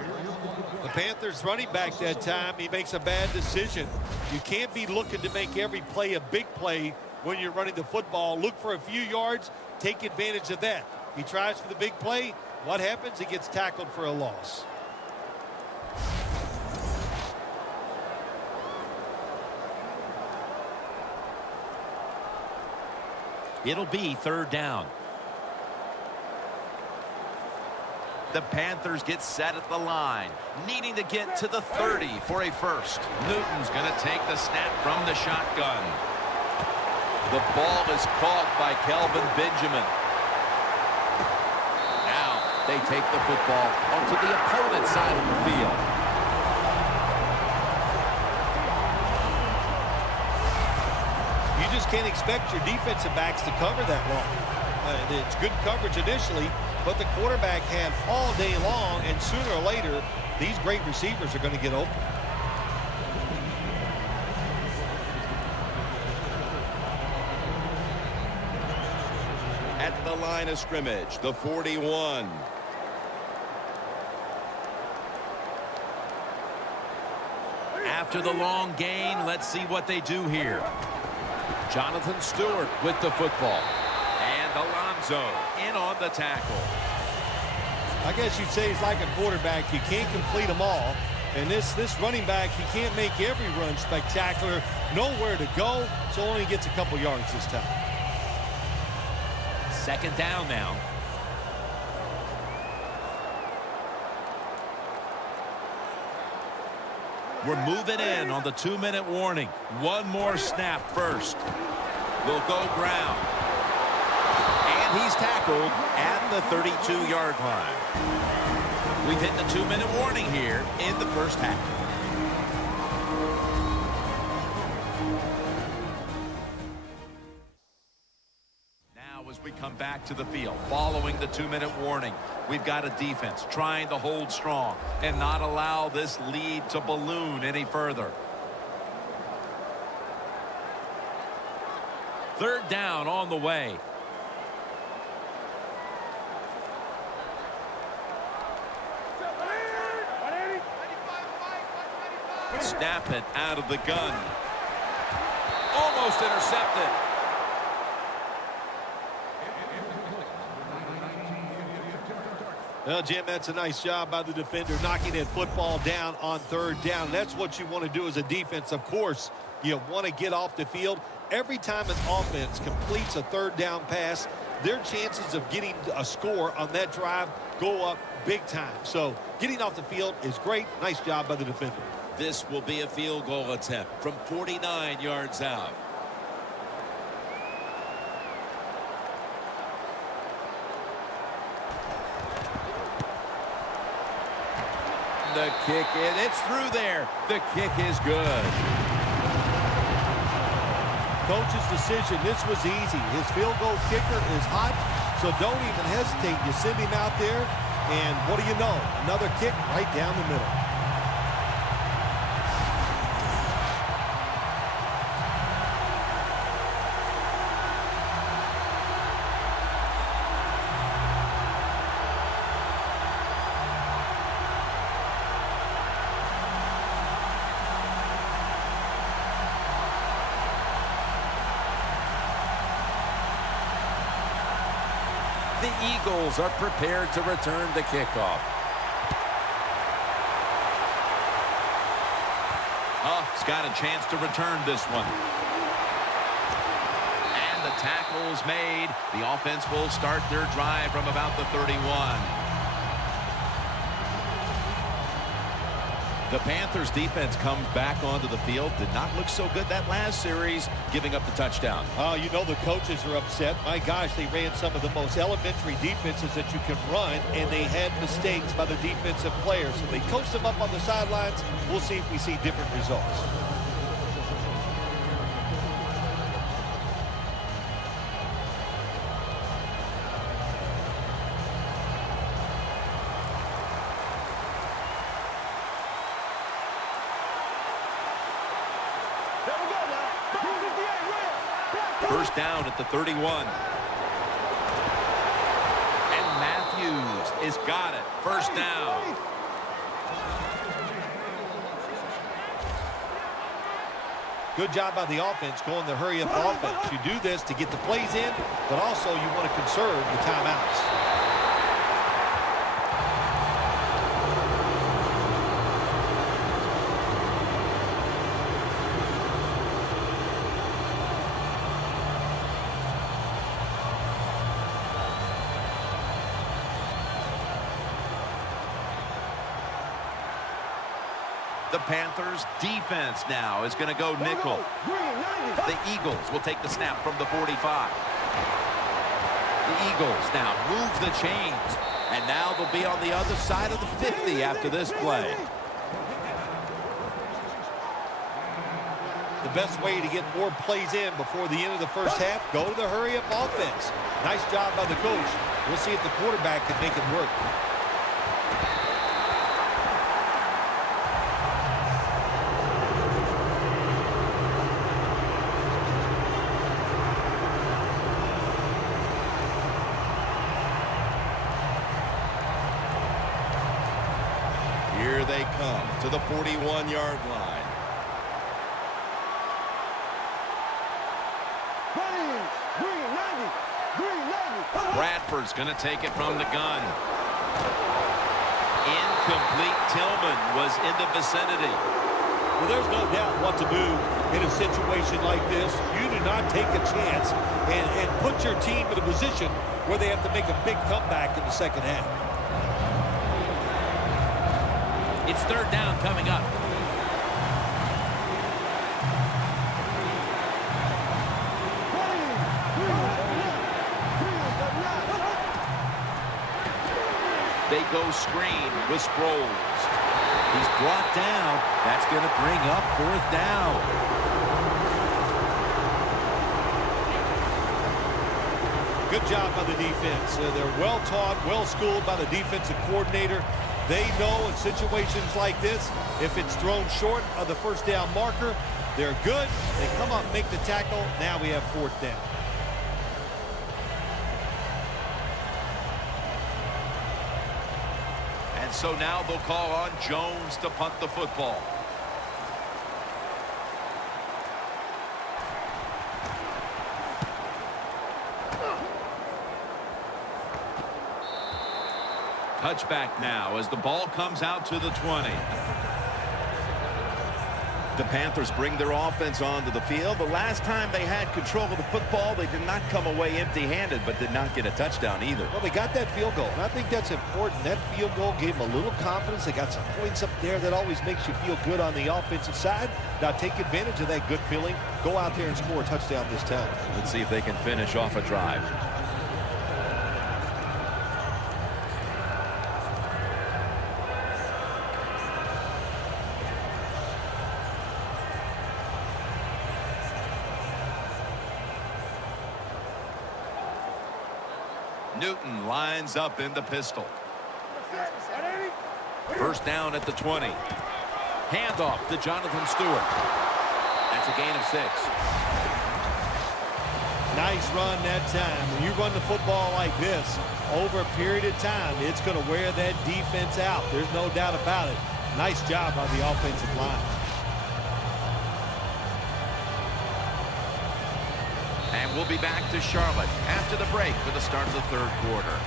The Panthers running back that time, he makes a bad decision. You can't be looking to make every play a big play when you're running the football. Look for a few yards, take advantage of that. He tries for the big play. What happens? He gets tackled for a loss. It'll be third down. The Panthers get set at the line, needing to get to the 30 for a first. Newton's going to take the snap from the shotgun. The ball is caught by Kelvin Benjamin. Now they take the football onto the opponent's side of the field. You just can't expect your defensive backs to cover that long. It's good coverage initially, but the quarterback had all day long, and sooner or later, these great receivers are going to get open. at the line of scrimmage, the 41. After the long gain, let's see what they do here. Jonathan Stewart with the football. And Alonso in on the tackle. I guess you'd say he's like a quarterback. You can't complete them all. And this running back, he can't make every run spectacular. Nowhere to go, so only gets a couple yards this time. Second down now. We're moving in on the 2-minute warning. One more snap first. They'll go ground. And he's tackled at the 32-yard line. We've hit the 2-minute warning here in the first half. Now as we come back to the field, following the 2-minute warning, we've got a defense trying to hold strong and not allow this lead to balloon any further. Third down on the way. Snap it out of the gun. Almost intercepted. Well, Jim, that's a nice job by the defender knocking that football down on third down. That's what you want to do as a defense. Of course, you want to get off the field. Every time an offense completes a third down pass, their chances of getting a score on that drive go up big time. So getting off the field is great. Nice job by the defender. This will be a field goal attempt from 49 yards out. The kick, it's through there. The kick is good. Coach's decision, this was easy. His field goal kicker is hot, so don't even hesitate. You send him out there, and what do you know? Another kick right down the middle. The Eagles are prepared to return the kickoff. Huff's got a chance to return this one. And the tackle's made. The offense will start their drive from about the 31. The Panthers defense comes back onto the field. Did not look so good that last series, giving up the touchdown. Oh, you know the coaches are upset. My gosh, they ran some of the most elementary defenses that you can run, and they had mistakes by the defensive players. So they coached them up on the sidelines. We'll see if we see different results. First down at the 31. And Matthews has got it. First down. Good job by the offense going the hurry-up offense. You do this to get the plays in, but also you want to conserve the timeouts. The Panthers defense now is going to go nickel. The Eagles will take the snap from the 45. The Eagles now move the chains. And now they'll be on the other side of the 50 after this play. The best way to get more plays in before the end of the first half, go to the hurry-up offense. Nice job by the coach. We'll see if the quarterback can make it work. to the 41-yard line. Bradford's going to take it from the gun. Incomplete. Tillman was in the vicinity. Well, there's no doubt what to do in a situation like this. You do not take a chance and put your team in a position where they have to make a big comeback in the second half. It's third down coming up. They go screen with Sproles. He's brought down. That's going to bring up fourth down. Good job by the defense. They're well taught, well schooled by the defensive coordinator. They know in situations like this, if it's thrown short of the first down marker, they're good. They come up, make the tackle. Now we have fourth down. And so now they'll call on Jones to punt the football. Touchback now as the ball comes out to the 20. The Panthers bring their offense onto the field. The last time they had control of the football, they did not come away empty-handed, but did not get a touchdown either. Well, they got that field goal, and I think that's important. That field goal gave them a little confidence. They got some points up there that always makes you feel good on the offensive side. Now take advantage of that good feeling. Go out there and score a touchdown this time. Let's see if they can finish off a drive. Newton lines up in the pistol. First down at the 20. Handoff to Jonathan Stewart. That's a gain of 6. Nice run that time. When you run the football like this, over a period of time, it's going to wear that defense out. There's no doubt about it. Nice job on the offensive line. And we'll be back to Charlotte after the break for the start of the third quarter.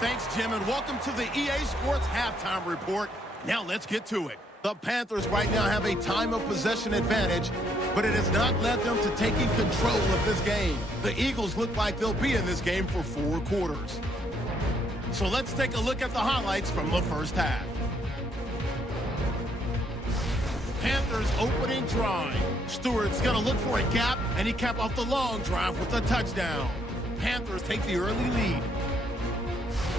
Thanks, Jim, and welcome to the EA Sports Halftime Report. Now let's get to it. The Panthers right now have a time of possession advantage, but it has not led them to taking control of this game. The Eagles look like they'll be in this game for 4 quarters. So let's take a look at the highlights from the first half. Panthers opening drive. Stewart's going to look for a gap, and he capped off the long drive with a touchdown. Panthers take the early lead.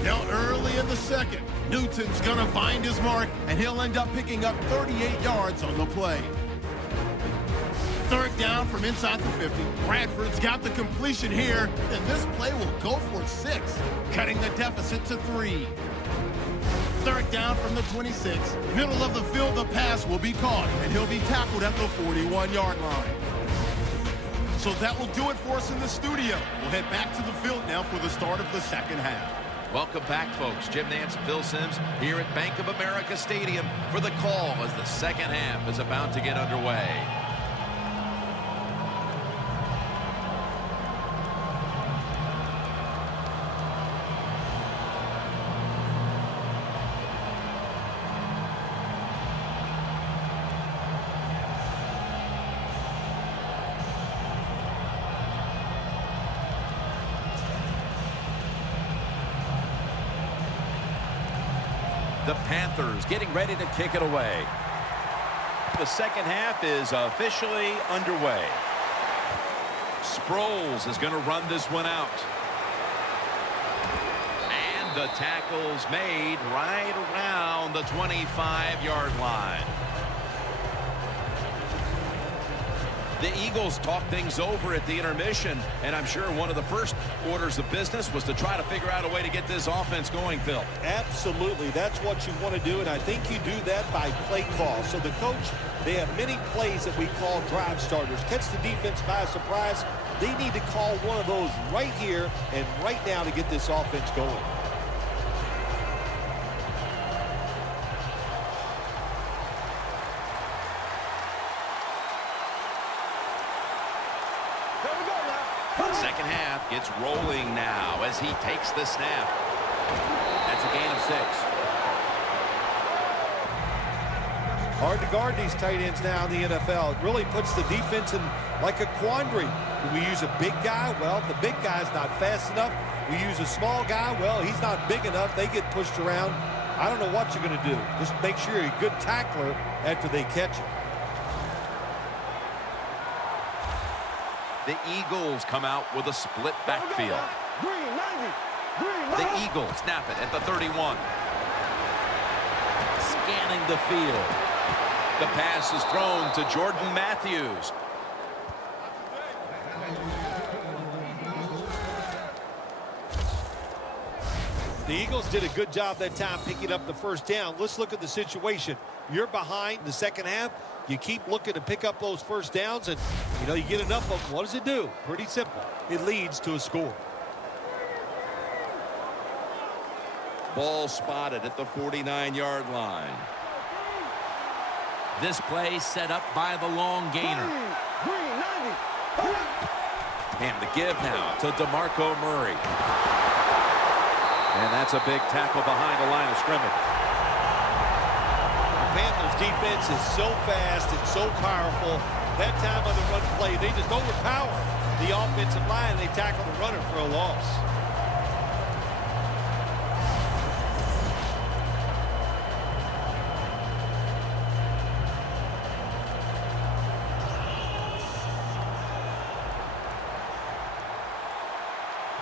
Now early in the second, Newton's going to find his mark, and he'll end up picking up 38 yards on the play. Third down from inside the 50. Bradford's got the completion here, and this play will go for 6, cutting the deficit to 3. Third down from the 26. Middle of the field, the pass will be caught, and he'll be tackled at the 41-yard line. So that will do it for us in the studio. We'll head back to the field now for the start of the second half. Welcome back, folks. Jim Nantz and Phil Simms here at Bank of America Stadium for the call as the second half is about to get underway. The Panthers getting ready to kick it away. The second half is officially underway. Sproles is going to run this one out. And the tackle's made right around the 25-yard line. The Eagles talk things over at the intermission, and I'm sure one of the first orders of business was to try to figure out a way to get this offense going, Phil. Absolutely. That's what you want to do, and I think you do that by play call. So the coach, they have many plays that we call drive starters. Catch the defense by surprise. They need to call one of those right here and right now to get this offense going. Second half gets rolling now as he takes the snap. That's a gain of 6. Hard to guard these tight ends now in the NFL. It really puts the defense in like a quandary. Do we use a big guy? Well, the big guy's not fast enough. We use a small guy. Well, he's not big enough. They get pushed around. I don't know what you're going to do. Just make sure you're a good tackler after they catch it. The Eagles come out with a split backfield. The Eagles snap it at the 31. Scanning the field. The pass is thrown to Jordan Matthews. The Eagles did a good job that time picking up the first down. Let's look at the situation. You're behind the second half. You keep looking to pick up those first downs, and you get enough of them. What does it do? Pretty simple. It leads to a score. Ball spotted at the 49-yard line. This play set up by the long gainer. And the give now to DeMarco Murray. And that's a big tackle behind the line of scrimmage. The Panthers defense is so fast and so powerful. That time on the run play, they just overpower the offensive line. They tackle the runner for a loss.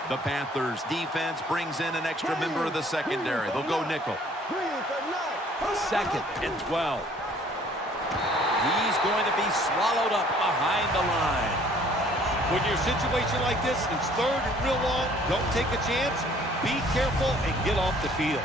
The Panthers defense brings in an extra member of the secondary. They'll go nickel. 2nd and 12. He's going to be swallowed up behind the line. When you're in a situation like this, it's 3rd and real long. Don't take a chance. Be careful and get off the field.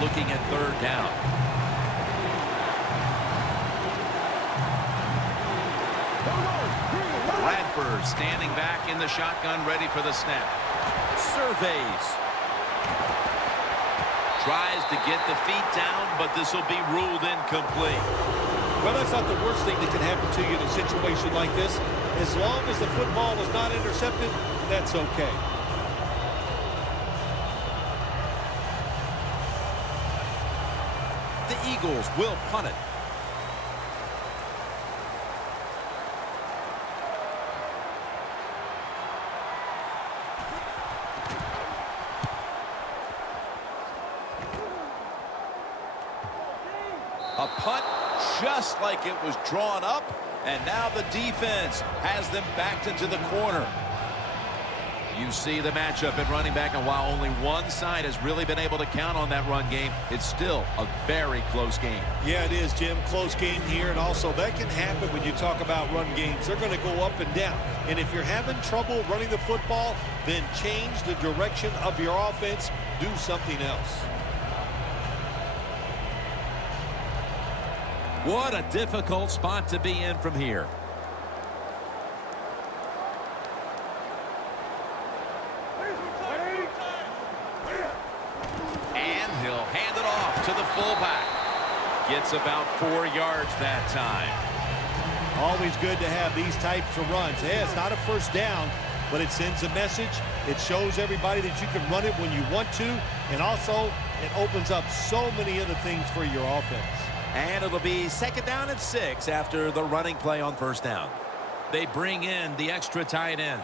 Looking at 3rd down. Bradford standing back in the shotgun, ready for the snap. Surveys. Tries to get the feet down, but this will be ruled incomplete. Well, that's not the worst thing that can happen to you in a situation like this. As long as the football is not intercepted, that's okay. The Eagles will punt it. A punt just like it was drawn up, and now the defense has them backed into the corner. You see the matchup at running back, and while only one side has really been able to count on that run game, it's still a very close game. Yeah, it is, Jim. Close game here, and also that can happen when you talk about run games. They're going to go up and down, and if you're having trouble running the football, then change the direction of your offense. Do something else. What a difficult spot to be in from here. To the fullback. Gets about 4 yards that time. Always good to have these types of runs. Yeah, it's not a first down, but it sends a message. It shows everybody that you can run it when you want to, and also it opens up so many other things for your offense. And it'll be 2nd down and 6 after the running play on 1st down. They bring in the extra tight end.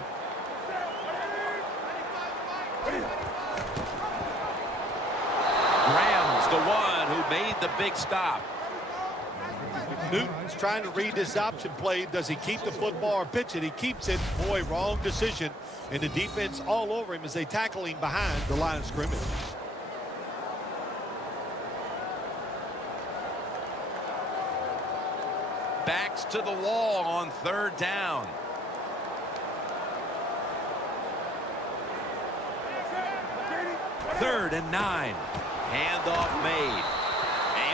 The one who made the big stop. Newton's trying to read this option play. Does he keep the football or pitch it? He keeps it. Boy, wrong decision. And the defense all over him as they tackle him behind the line of scrimmage. Backs to the wall on 3rd down. Third and 9. Handoff made.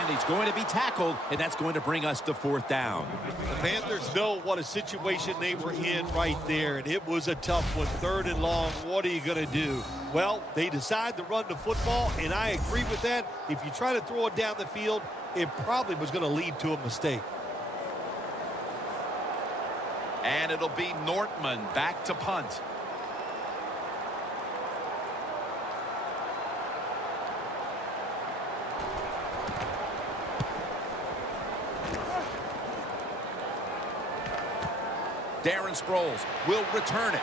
And he's going to be tackled, and that's going to bring us to 4th down. The Panthers know what a situation they were in right there, and it was a tough one. 3rd and long, what are you going to do? Well, they decide to run the football, and I agree with that. If you try to throw it down the field, it probably was going to lead to a mistake. And it'll be Nortman back to punt. Darren Sproles will return it.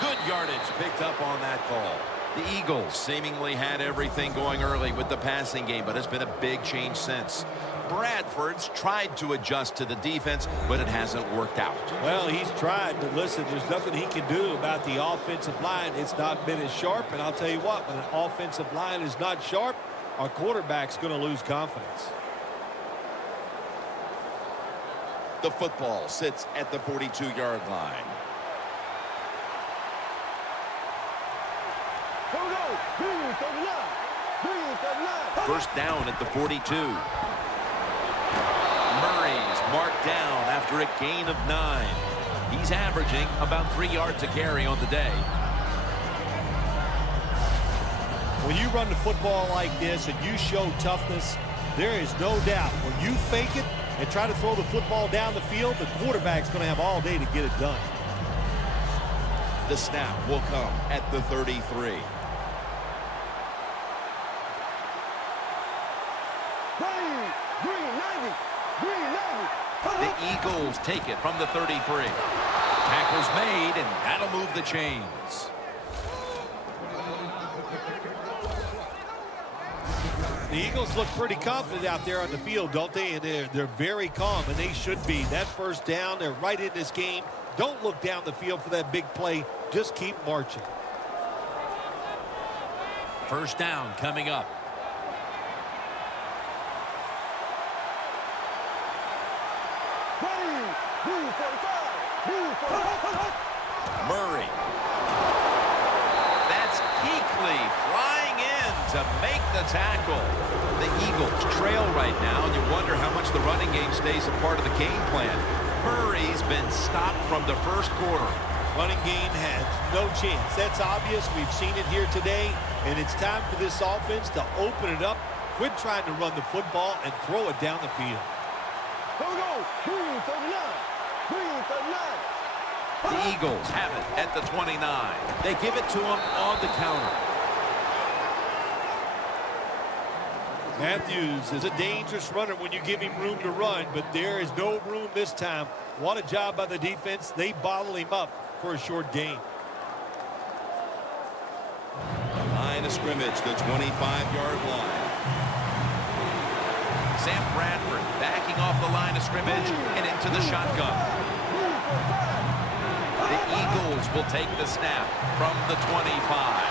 Good yardage picked up on that call. The Eagles seemingly had everything going early with the passing game, but it's been a big change since. Bradford's tried to adjust to the defense, but it hasn't worked out. Well, he's tried, but listen, there's nothing he can do about the offensive line. It's not been as sharp, and I'll tell you what, when an offensive line is not sharp, our quarterback's going to lose confidence. The football sits at the 42-yard line. First down at the 42. Murray's marked down after a gain of 9. He's averaging about 3 yards a carry on the day. When you run the football like this and you show toughness, there is no doubt when you fake it and try to throw the football down the field, the quarterback's going to have all day to get it done. The snap will come at the 33. The Eagles take it from the 33. Tackle's made, and that'll move the chains. The Eagles look pretty confident out there on the field, don't they? And they're very calm, and they should be. That first down, they're right in this game. Don't look down the field for that big play. Just keep marching. First down coming up. Murray. That's Kuechly flying in to make the tackle. The Eagles trail right now, and you wonder how much the running game stays a part of the game plan. Murray's been stopped from the first quarter. Running game has no chance. That's obvious. We've seen it here today, and it's time for this offense to open it up. Quit trying to run the football and throw it down the field. The Eagles have it at the 29. They give it to him on the counter. Matthews is a dangerous runner when you give him room to run, but there is no room this time. What a job by the defense. They bottle him up for a short gain. The line of scrimmage, the 25-yard line. Sam Bradford backing off the line of scrimmage and into the shotgun. The Eagles will take the snap from the 25.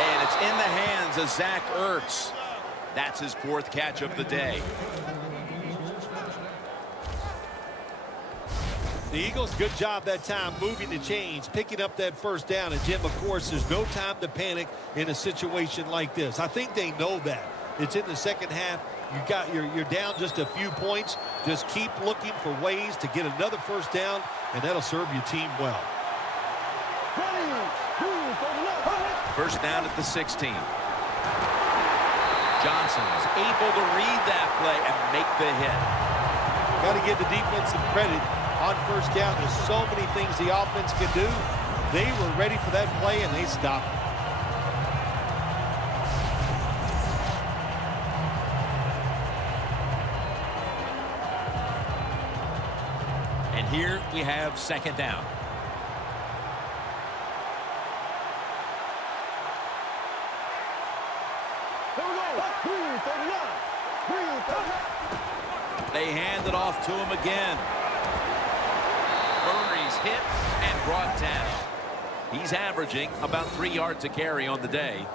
And it's in the hands of Zach Ertz. That's his 4th catch of the day. The Eagles, good job that time moving the chains, picking up that first down. And Jim, of course, there's no time to panic in a situation like this. I think they know that. It's in the second half. You're down just a few points. Just keep looking for ways to get another first down, and that'll serve your team well. First down at the 16. Johnson's able to read that play and make the hit. Got to give the defense some credit on first down. There's so many things the offense can do. They were ready for that play, and they stopped it. And here we have second down. They hand it off to him again. Murray's hit and brought down. He's averaging about 3 yards a carry on the day.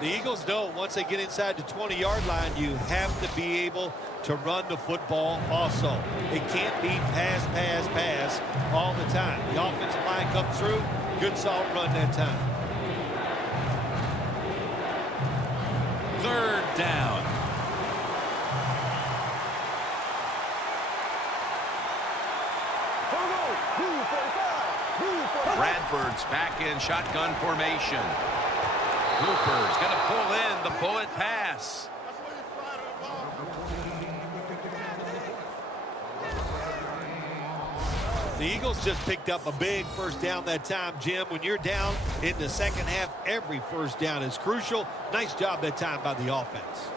The Eagles know once they get inside the 20-yard line, you have to be able to run the football also. It can't be pass, pass, pass all the time. The offensive line comes through. Good solid run that time. Third down. Bradford's back in shotgun formation. Cooper's going to pull in the bullet pass. The Eagles just picked up a big first down that time, Jim. When you're down in the second half, every first down is crucial. Nice job that time by the offense.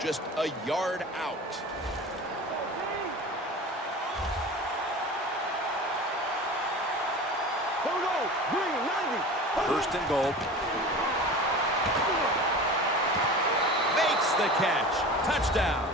Just a yard out. First and goal. Makes the catch. Touchdown.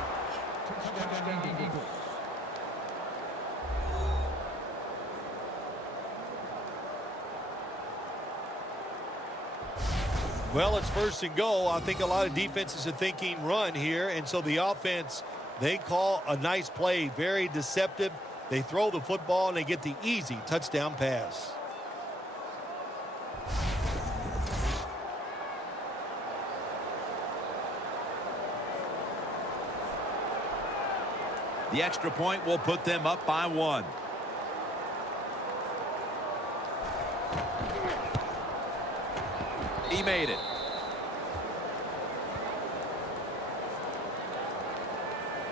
Well, it's first and goal. I think a lot of defenses are thinking run here, and so the offense, they call a nice play, very deceptive. They throw the football, and they get the easy touchdown pass. The extra point will put them up by 1. He made it.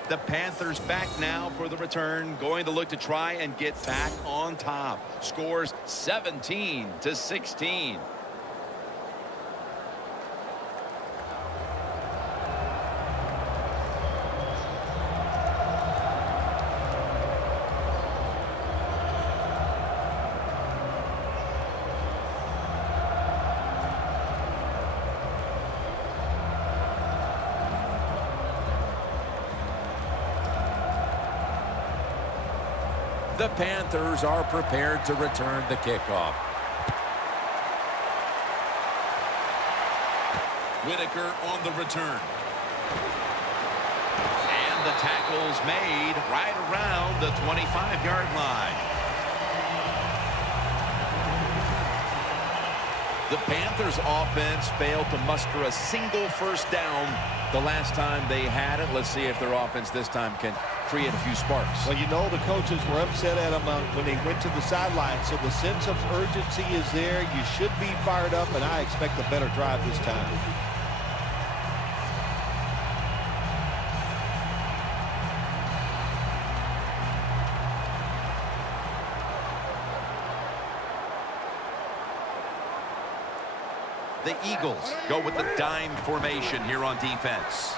The Panthers back now for the return, going to look to try and get back on top. Scores 17-16. The Panthers are prepared to return the kickoff. Whitaker on the return. And the tackle's made right around the 25-yard line. The Panthers offense failed to muster a single first down the last time they had it. Let's see if their offense this time can create a few sparks. Well, you know the coaches were upset at them when they went to the sideline, so the sense of urgency is there. You should be fired up, and I expect a better drive this time. The Eagles go with the dime formation here on defense.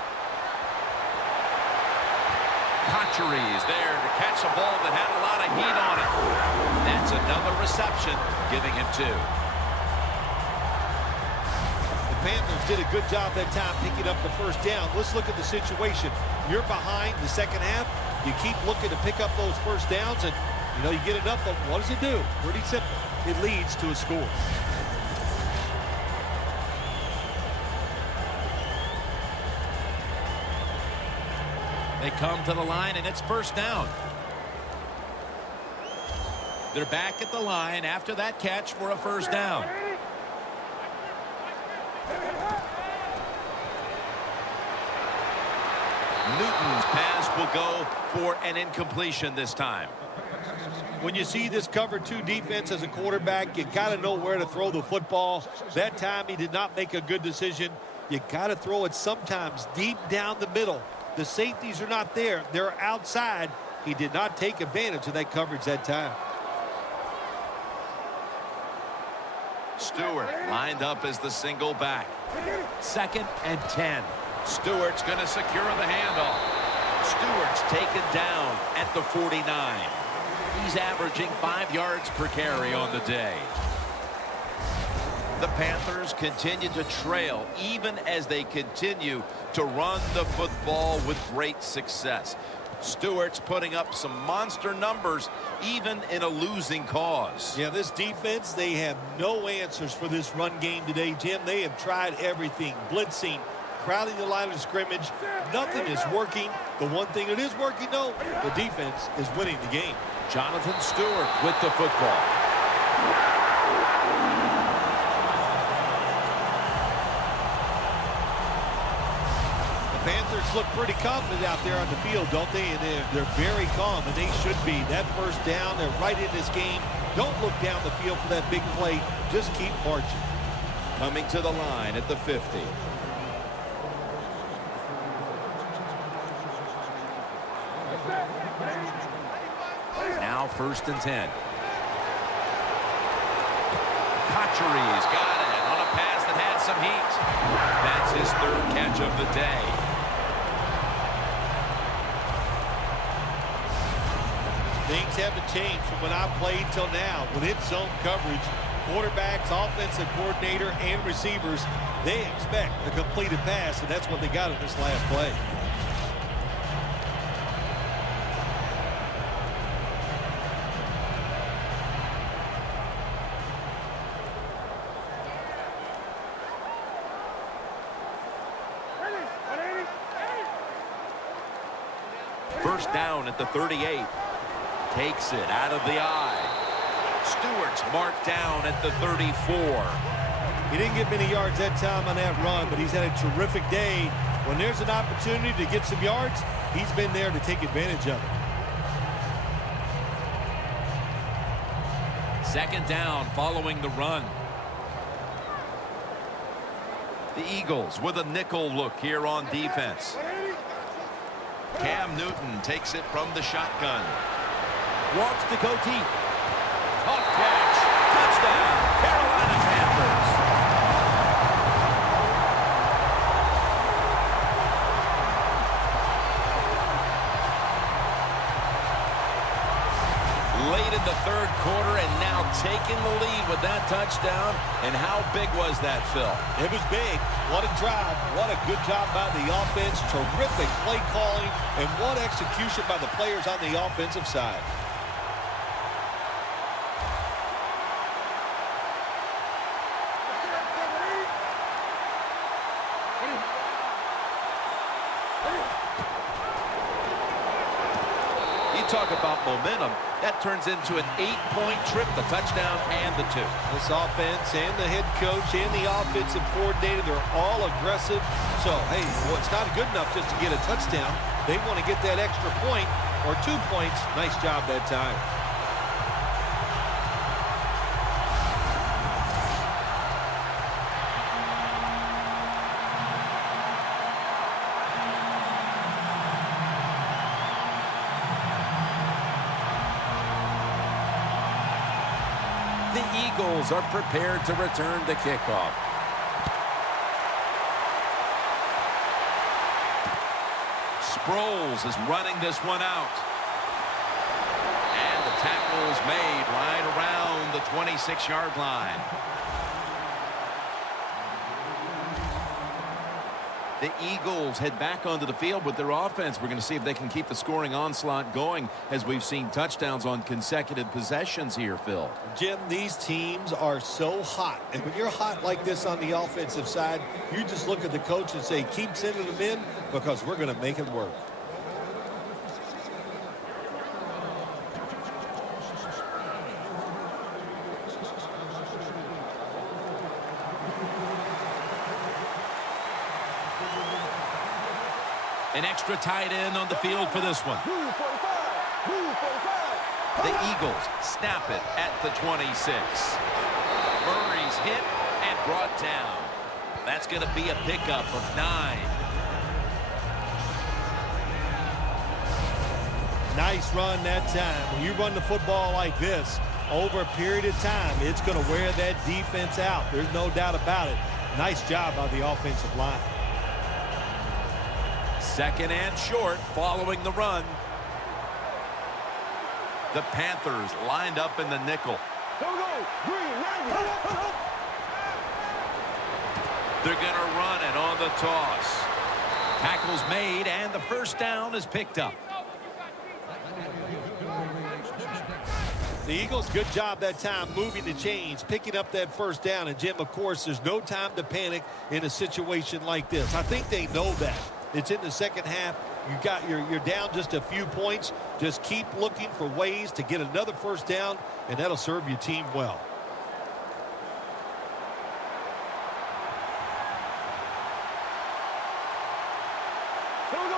Cotchery is there to catch a ball that had a lot of heat on it. That's another reception, giving him 2. The Panthers did a good job that time picking up the first down. Let's look at the situation. You're behind the second half. You keep looking to pick up those first downs, and you get enough of them. What does it do? Pretty simple. It leads to a score. They come to the line, and it's first down. They're back at the line after that catch for a first down. Newton's pass will go for an incompletion this time. When you see this cover 2 defense as a quarterback, you got to know where to throw the football. That time he did not make a good decision. You got to throw it sometimes deep down the middle. The safeties are not there. They're outside. He did not take advantage of that coverage that time. Stewart lined up as the single back. 2nd and 10. Stewart's going to secure the handoff. Stewart's taken down at the 49. He's averaging 5 yards per carry on the day. The Panthers continue to trail even as they continue to run the football with great success. Stewart's putting up some monster numbers even in a losing cause. Yeah, this defense, they have no answers for this run game today, Jim. They have tried everything. Blitzing, crowding the line of scrimmage. Nothing is working. The one thing that is working, though, the defense is winning the game. Jonathan Stewart with the football. Panthers look pretty confident out there on the field, don't they? And they're very calm, and they should be. That first down, they're right in this game. Don't look down the field for that big play. Just keep marching. Coming to the line at the 50. Now 1st and 10. Cotchery's got it on a pass that had some heat. That's his 3rd catch of the day. Things haven't changed from when I played till now. When it's zone coverage, quarterbacks, offensive coordinator, and receivers, they expect a completed pass, and that's what they got in this last play. First down at the 38. Takes it out of the eye. Stewart's marked down at the 34. He didn't get many yards that time on that run, but he's had a terrific day. When there's an opportunity to get some yards, he's been there to take advantage of it. 2nd down following the run. The Eagles with a nickel look here on defense. Cam Newton takes it from the shotgun. Wants to go deep. Tough catch. Touchdown, Carolina Panthers. Late in the 3rd quarter and now taking the lead with that touchdown. And how big was that, Phil? It was big. What a drive. What a good job by the offense. Terrific play calling. And what execution by the players on the offensive side. Talk about momentum. That turns into an 8-point trip, the touchdown and the 2. This offense and the head coach and the offensive coordinator, they're all aggressive. So, hey, well, it's not good enough just to get a touchdown. They want to get that extra point or 2 points. Nice job that time. The Eagles are prepared to return the kickoff. Sproles is running this one out. And the tackle's made right around the 26-yard line. The Eagles head back onto the field with their offense. We're going to see if they can keep the scoring onslaught going as we've seen touchdowns on consecutive possessions here, Phil. Jim, these teams are so hot. And when you're hot like this on the offensive side, you just look at the coach and say, keep sending them in because we're going to make it work. An extra tight end on the field for this one. The Eagles snap it at the 26. Murray's hit and brought down. That's going to be a pickup of 9. Nice run that time. When you run the football like this, over a period of time, it's going to wear that defense out. There's no doubt about it. Nice job by the offensive line. 2nd and short following the run. The Panthers lined up in the nickel. They're going to run it on the toss. Tackle's made and the first down is picked up. The Eagles, good job that time moving the chains, picking up that first down. And, Jim, of course, there's no time to panic in a situation like this. I think they know that. It's in the second half. You're down just a few points. Just keep looking for ways to get another first down, and that'll serve your team well. Go, go.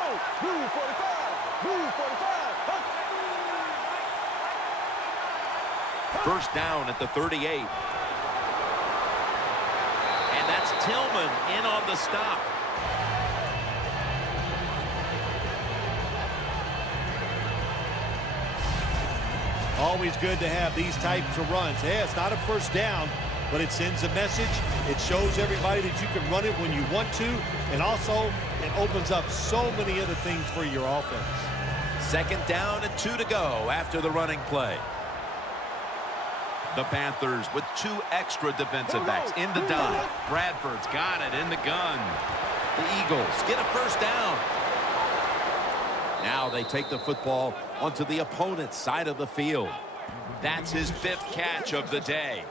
First down at the 38. And that's Tillman in on the stop. Always good to have these types of runs. Yeah, it's not a first down, but it sends a message. It shows everybody that you can run it when you want to, and also it opens up so many other things for your offense. Second down and 2 to go after the running play. The Panthers with 2 extra defensive backs in the dive. Bradford's got it in the gun. The Eagles get a first down. Now they take the football onto the opponent's side of the field. That's his 5th catch of the day.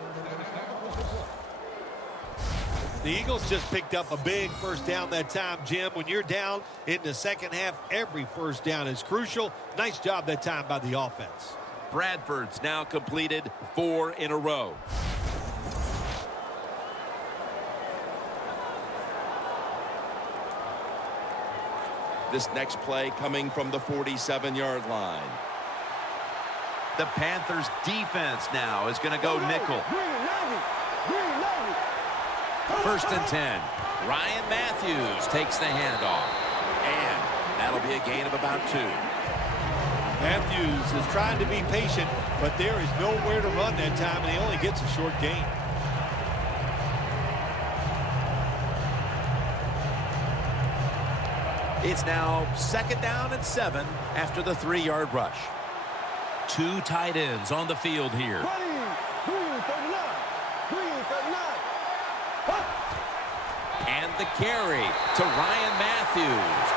The Eagles just picked up a big first down that time, Jim. When you're down in the second half, every first down is crucial. Nice job that time by the offense. Bradford's now completed 4 in a row. This next play coming from the 47-yard line. The Panthers defense now is going to go nickel. First and 10. Ryan Matthews takes the handoff. And that'll be a gain of about 2. Matthews is trying to be patient, but there is nowhere to run that time, and he only gets a short gain. It's now second down and 7 after the 3-yard rush. 2 tight ends on the field here. And the carry to Ryan Matthews.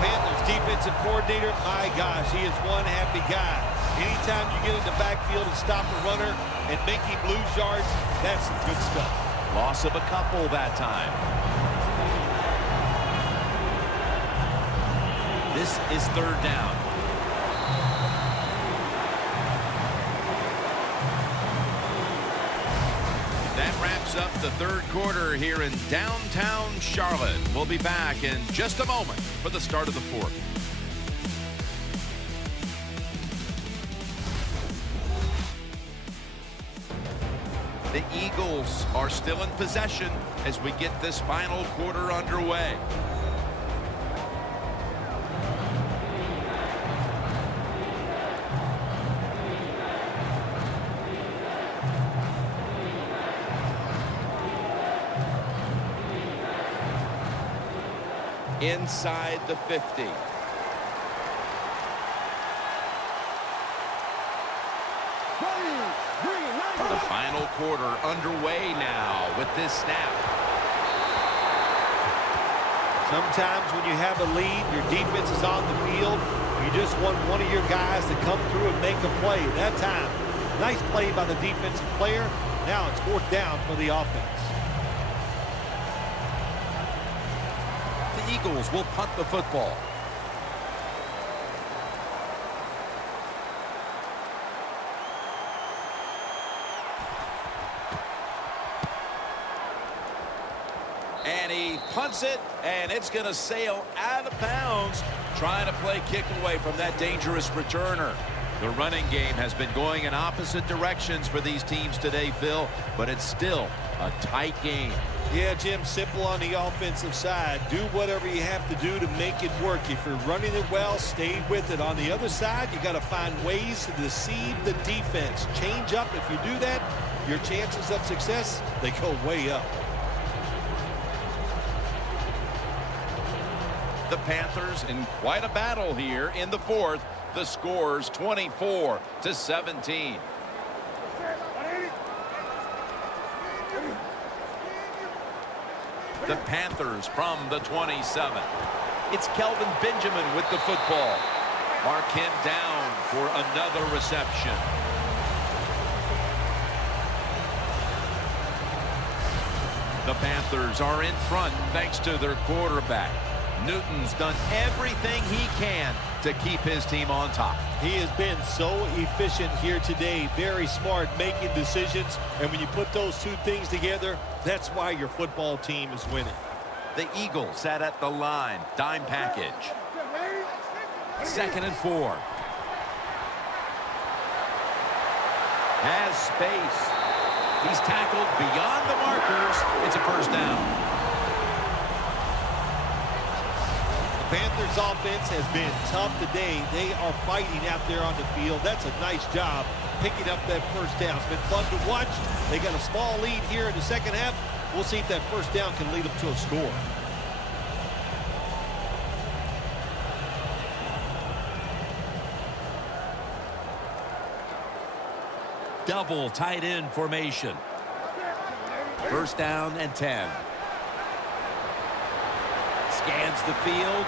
Panthers defensive coordinator, my gosh, he is one happy guy. Anytime you get in the backfield and stop a runner and make him lose yards, that's some good stuff. Loss of a couple that time. This is 3rd down. That wraps up the 3rd quarter here in downtown Charlotte. We'll be back in just a moment for the start of the 4th. The Eagles are still in possession as we get this final quarter underway. Inside the 50. The final quarter underway now with this snap. Sometimes when you have a lead, your defense is on the field. You just want one of your guys to come through and make a play. That time, nice play by the defensive player. Now it's 4th down for the offense. The Eagles will punt the football. And he punts it, and it's going to sail out of bounds, trying to play kick away from that dangerous returner. The running game has been going in opposite directions for these teams today, Phil, but it's still a tight game. Yeah, Jim, simple on the offensive side. Do whatever you have to do to make it work. If you're running it well, stay with it. On the other side, you got to find ways to deceive the defense. Change up. If you do that, your chances of success, they go way up. The Panthers in quite a battle here in the 4th. The score's 24-17. The Panthers from the 27. It's Kelvin Benjamin with the football. Mark him down for another reception. The Panthers are in front thanks to their quarterback. Newton's done everything he can to keep his team on top. He has been so efficient here today. Very smart, making decisions. And when you put those two things together, that's why your football team is winning. The Eagles set at the line. Dime package. 2nd and 4. Has space. He's tackled beyond the markers. It's a first down. The Panthers offense has been tough today. They are fighting out there on the field. That's a nice job picking up that first down. It's been fun to watch. They got a small lead here in the second half. We'll see if that first down can lead them to a score. Double tight end formation. First down and 10. Scans the field.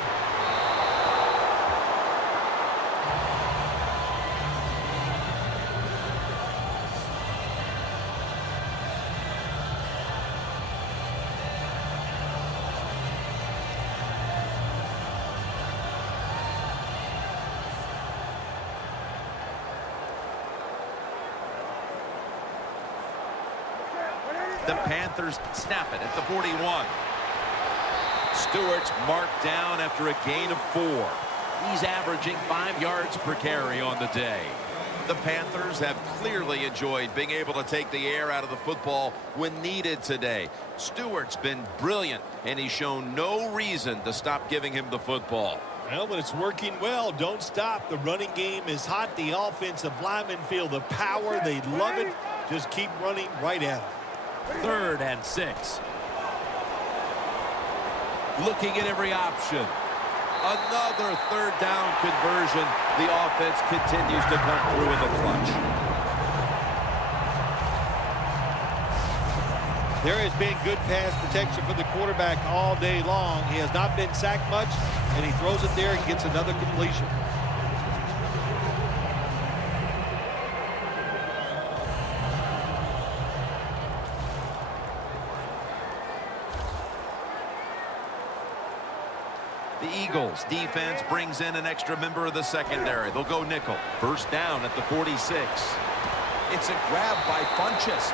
The Panthers snap it at the 41. Stewart's marked down after a gain of 4. He's averaging 5 yards per carry on the day. The Panthers have clearly enjoyed being able to take the air out of the football when needed today. Stewart's been brilliant, and he's shown no reason to stop giving him the football. Well, when it's working well, don't stop. The running game is hot. The offensive linemen feel the power. They love it. Just keep running right at it. 3rd and 6. Looking at every option. Another 3rd down conversion. The offense continues to come through in the clutch. There has been good pass protection for the quarterback all day long. He has not been sacked much, and he throws it there and gets another completion. The Eagles defense brings in an extra member of the secondary. They'll go nickel. First down at the 46. It's a grab by Funchess.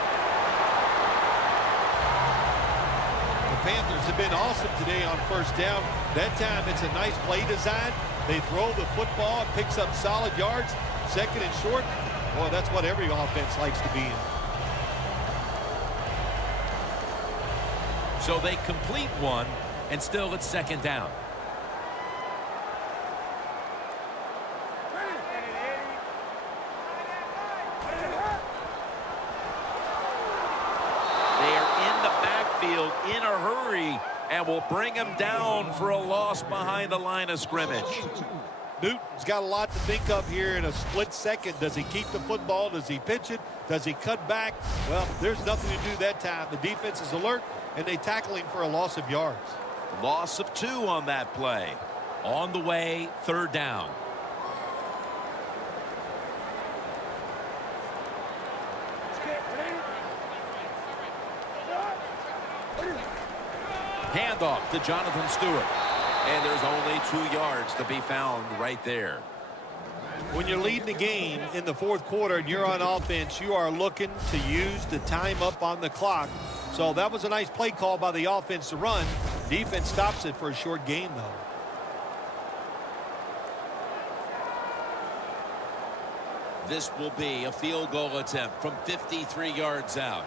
The Panthers have been awesome today on first down. That time it's a nice play design. They throw the football. It picks up solid yards. 2nd and short. Boy, that's what every offense likes to be in. So they complete one, and still it's 2nd down. In a hurry, and will bring him down for a loss behind the line of scrimmage. Newton's got a lot to think of here in a split second. Does he keep the football? Does he pitch it? Does he cut back? Well, there's nothing to do that time. The defense is alert, and they tackle him for a loss of yards. Loss of 2 on that play. On the way, 3rd down. Handoff to Jonathan Stewart. And there's only 2 yards to be found right there. When you're leading the game in the 4th quarter and you're on offense, you are looking to use the time up on the clock. So that was a nice play call by the offense to run. Defense stops it for a short gain, though. This will be a field goal attempt from 53 yards out.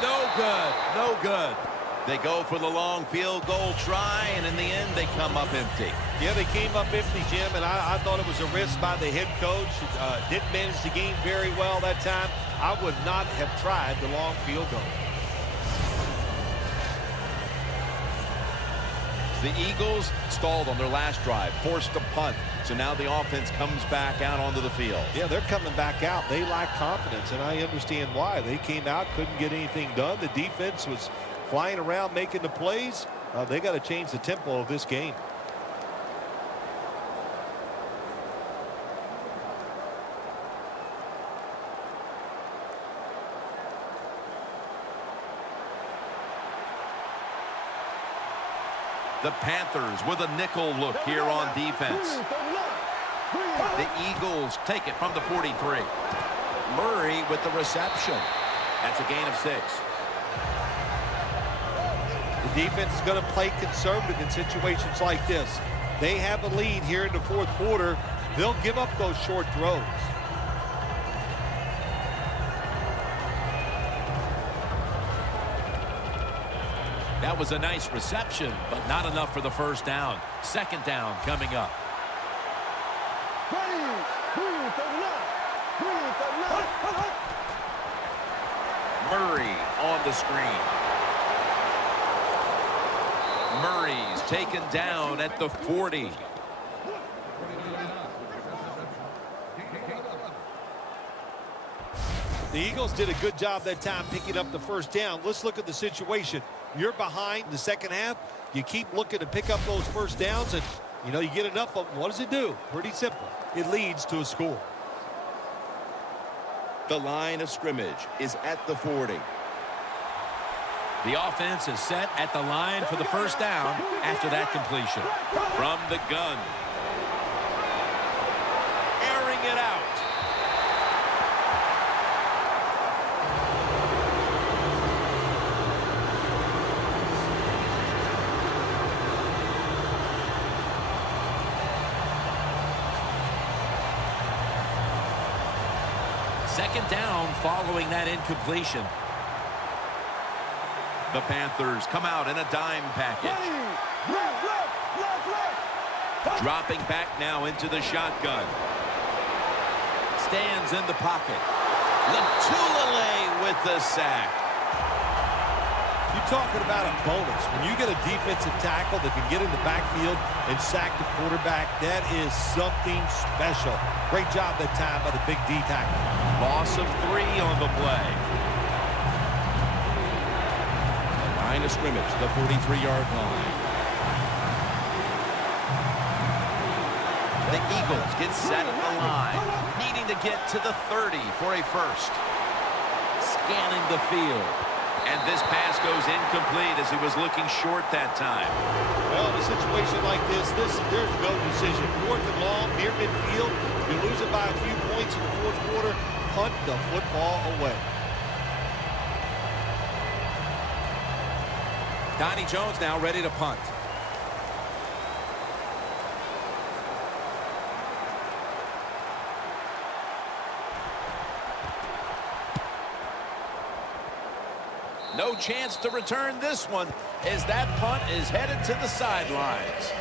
No good. No good. They go for the long field goal try, and in the end, they come up empty. Yeah, they came up empty, Jim, and I thought it was a risk by the head coach. Didn't manage the game very well that time. I would not have tried the long field goal. The Eagles stalled on their last drive, forced a punt. So now the offense comes back out onto the field. Yeah, they're coming back out. They lack confidence, and I understand why. They came out, couldn't get anything done. The defense was flying around making the plays. They got to change the tempo of this game. The Panthers with a nickel look here on defense. The Eagles take it from the 43. Murray with the reception. That's a gain of 6. The defense is going to play conservative in situations like this. They have a lead here in the fourth quarter. They'll give up those short throws. That was a nice reception, but not enough for the first down. Second down coming up. Murray on the screen. Murray's taken down at the 40. The Eagles did a good job that time picking up the first down. Let's look at the situation. You're behind the second half. You keep looking to pick up those first downs, and, you know, you get enough of them. What does it do? Pretty simple. It leads to a score. The line of scrimmage is at the 40. The offense is set at the line for the first down after that completion. From the gun. Airing it out. Second down following that incompletion. The Panthers come out in a dime package. Dropping back now into the shotgun. Stands in the pocket. Latulippe with the sack. You're talking about a bonus. When you get a defensive tackle that can get in the backfield and sack the quarterback, that is something special. Great job that time by the big D tackle. Loss of 3 on the play. Line of scrimmage, the 43-yard line. The Eagles get set at the line, needing to get to the 30 for a first. Scanning the field. And this pass goes incomplete as he was looking short that time. Well, in a situation like this, there's no decision. Fourth and long, near midfield. You lose it by a few points in the fourth quarter. Punt the football away. Donnie Jones now ready to punt. No chance to return this one as that punt is headed to the sidelines.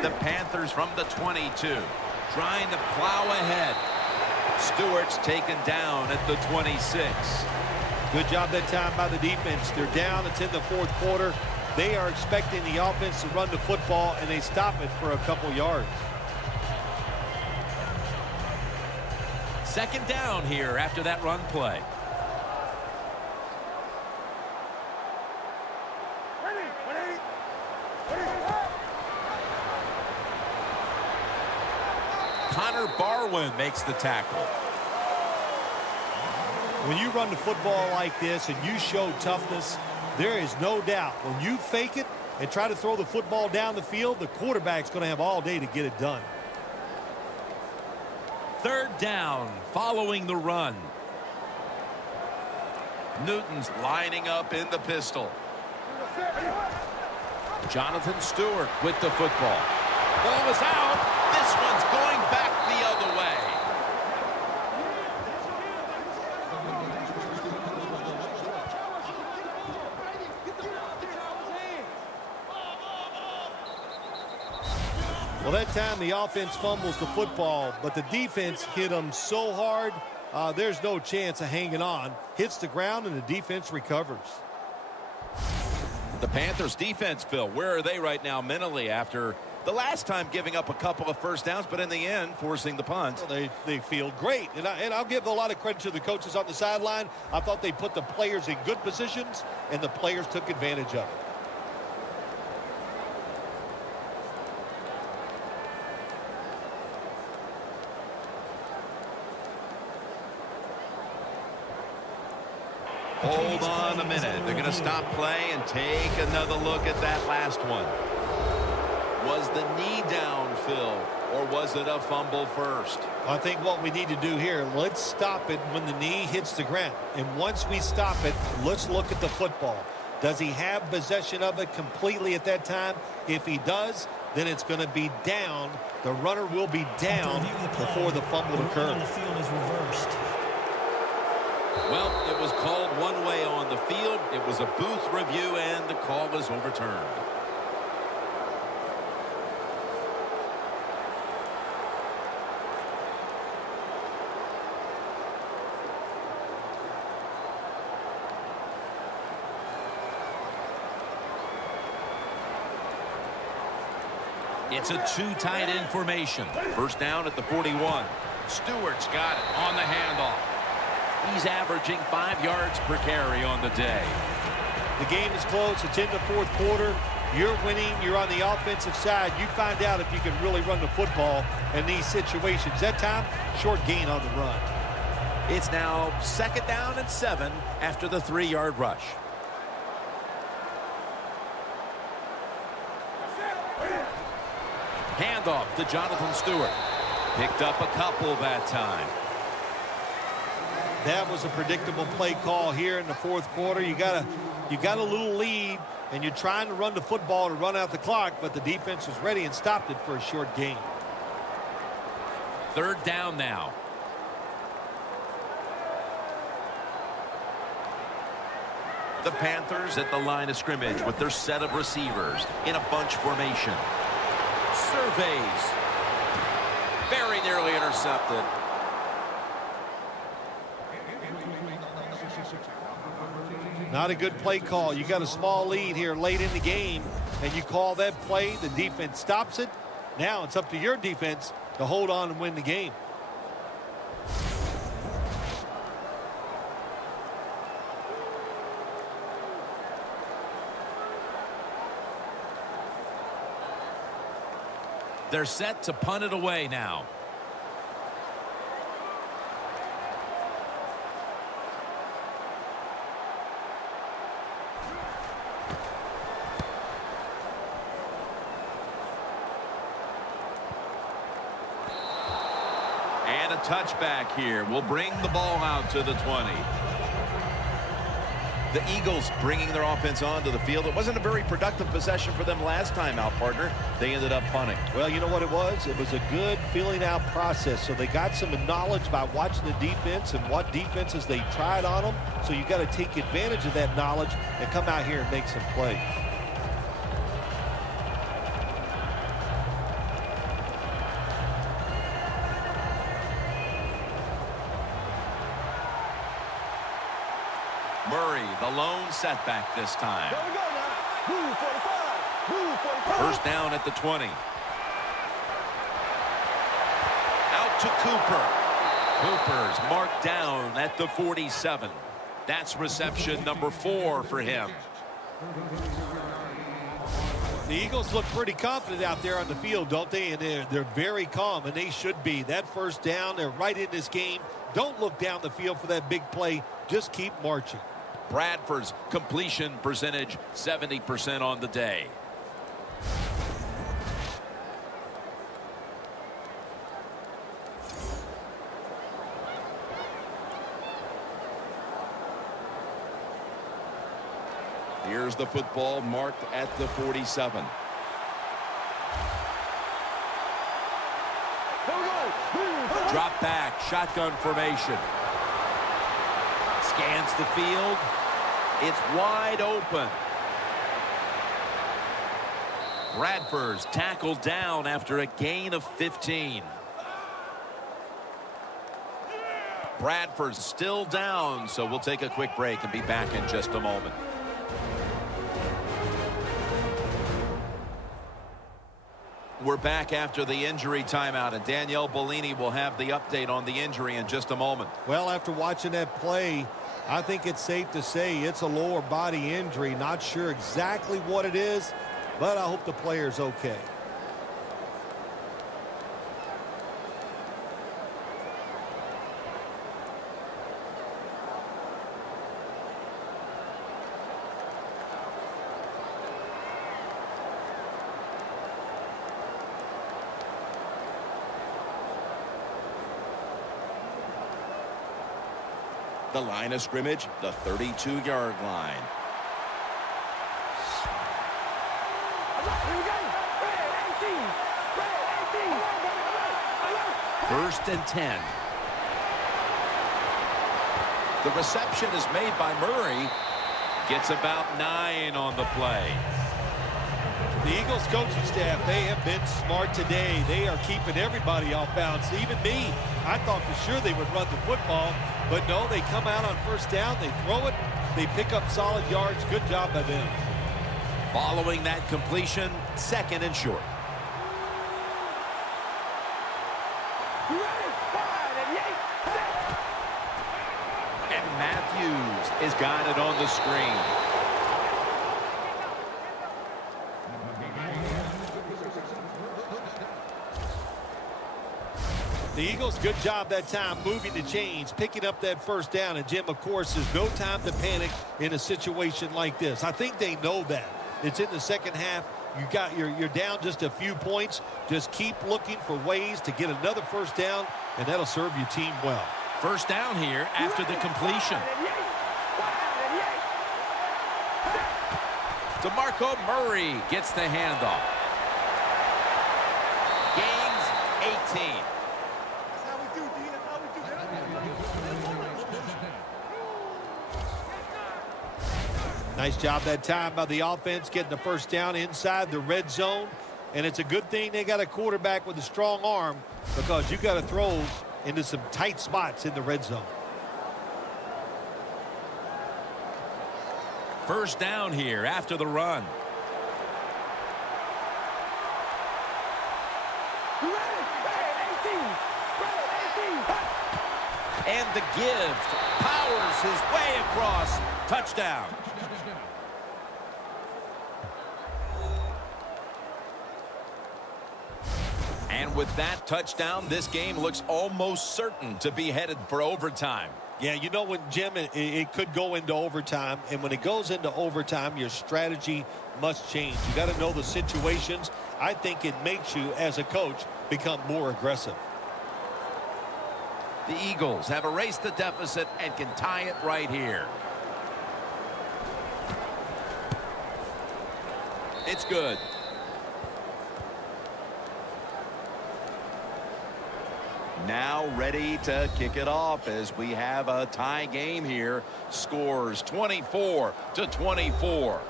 The Panthers from the 22, trying to plow ahead. Stewart's taken down at the 26. Good job that time by the defense. They're down. It's in the fourth quarter. They are expecting the offense to run the football, and they stop it for a couple yards. Second down here after that run play. Connor Barwin makes the tackle. When you run the football like this and you show toughness, there is no doubt when you fake it and try to throw the football down the field, the quarterback's going to have all day to get it done. Third down following the run. Newton's lining up in the pistol. Jonathan Stewart with the football. Ball is out. This one's going back the other way. Well, that time the offense fumbles the football, but the defense hit them so hard there's no chance of hanging on. Hits the ground and the defense recovers. The Panthers defense, Phil, where are they right now mentally after the last time giving up a couple of first downs, but in the end forcing the punt? Well, they feel great, and I'll give a lot of credit to the coaches on the sideline. I thought they put the players in good positions, and the players took advantage of it. Hold on a minute. They're going to stop play and take another look at that last one. Was the knee down, Phil, or was it a fumble first? I think what we need to do here, let's stop it when the knee hits the ground. And once we stop it, let's look at the football. Does he have possession of it completely at that time? If he does, then it's going to be down. The runner will be down before the fumble occurs. The field is reversed. Well, it was called one way on the field. It was a booth review, and the call was overturned. It's a too tight end formation. First down at the 41. Stewart's got it on the handoff. He's averaging 5 yards per carry on the day. The game is close. It's in the fourth quarter. You're winning. You're on the offensive side. You find out if you can really run the football in these situations. That time, short gain on the run. It's now 2nd down and 7 after the 3-yard rush. Handoff to Jonathan Stewart. Picked up a couple that time. That was a predictable play call here in the fourth quarter. You got a little lead, and you're trying to run the football to run out the clock, but the defense was ready and stopped it for a short gain. 3rd down now. The Panthers at the line of scrimmage with their set of receivers in a bunch formation. Surveys. Very nearly intercepted. Not a good play call. You got a small lead here late in the game, and you call that play. The defense stops it. Now it's up to your defense to hold on and win the game. They're set to punt it away now. And a touchback here will bring the ball out to the 20. The Eagles bringing their offense onto the field. It wasn't a very productive possession for them last time out, partner. They ended up punting. Well, you know what it was? It was a good feeling out process. So they got some knowledge by watching the defense and what defenses they tried on them. So you got to take advantage of that knowledge and come out here and make some plays. Murray, the lone setback this time. There we go now. Move 45. Move 45. First down at the 20. Out to Cooper. Cooper's marked down at the 47. That's reception number 4 for him. The Eagles look pretty confident out there on the field, don't they? And they're very calm, and they should be. That first down, they're right in this game. Don't look down the field for that big play. Just keep marching. Bradford's completion percentage 70% on the day. Here's the football marked at the 47. Drop back, shotgun formation. Scans the field. It's wide open. Bradford's tackled down after a gain of 15. Bradford's still down, so we'll take a quick break and be back in just a moment. We're back after the injury timeout, and Danielle Bellini will have the update on the injury in just a moment. Well, after watching that play, I think it's safe to say it's a lower body injury. Not sure exactly what it is, but I hope the player's okay. The line of scrimmage, the 32-yard line. First and 10. The reception is made by Murray. Gets about 9 on the play. The Eagles coaching staff, they have been smart today. They are keeping everybody off bounds. Even me, I thought for sure they would run the football, but no, they come out on first down, they throw it, they pick up solid yards. Good job by them. Following that completion, second and short. And Matthews is got it on the screen. The Eagles, good job that time moving the chains, picking up that first down. And Jim, of course, there's no time to panic in a situation like this. I think they know that. It's in the second half. You're down just a few points. Just keep looking for ways to get another first down, and that'll serve your team well. First down here after the completion. DeMarco Murray gets the handoff. Gains 18. Nice job that time by the offense getting the first down inside the red zone. And it's a good thing they got a quarterback with a strong arm, because you got to throw into some tight spots in the red zone. First down here after the run. And the gift powers his way across. Touchdown. And with that touchdown, this game looks almost certain to be headed for overtime. Yeah, you know, when Jim, it could go into overtime, and when it goes into overtime, your strategy must change. You got to know the situations. I think it makes you, as a coach, become more aggressive. The Eagles have erased the deficit and can tie it right here. It's good. Now ready to kick it off as we have a tie game here. Scores 24-24.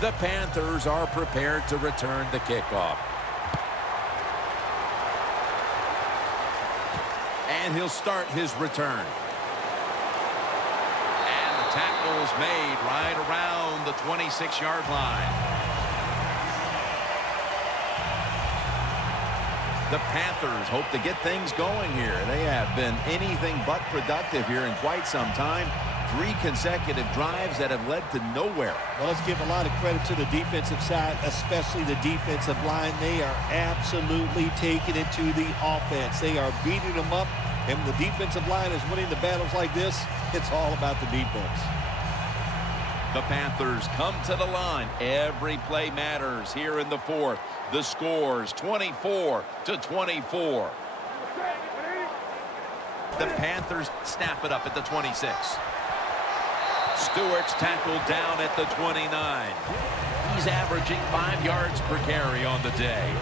The Panthers are prepared to return the kickoff. And he'll start his return. And the tackle is made right around the 26-yard line. The Panthers hope to get things going here. They have been anything but productive here in quite some time. 3 consecutive drives that have led to nowhere. Well, let's give a lot of credit to the defensive side, especially the defensive line. They are absolutely taking it to the offense. They are beating them up, and when the defensive line is winning the battles like this, it's all about the defense. The Panthers come to the line. Every play matters here in the fourth. The score's 24-24. The Panthers snap it up at the 26. Stewart's tackled down at the 29. He He's averaging 5 yards per carry on the day.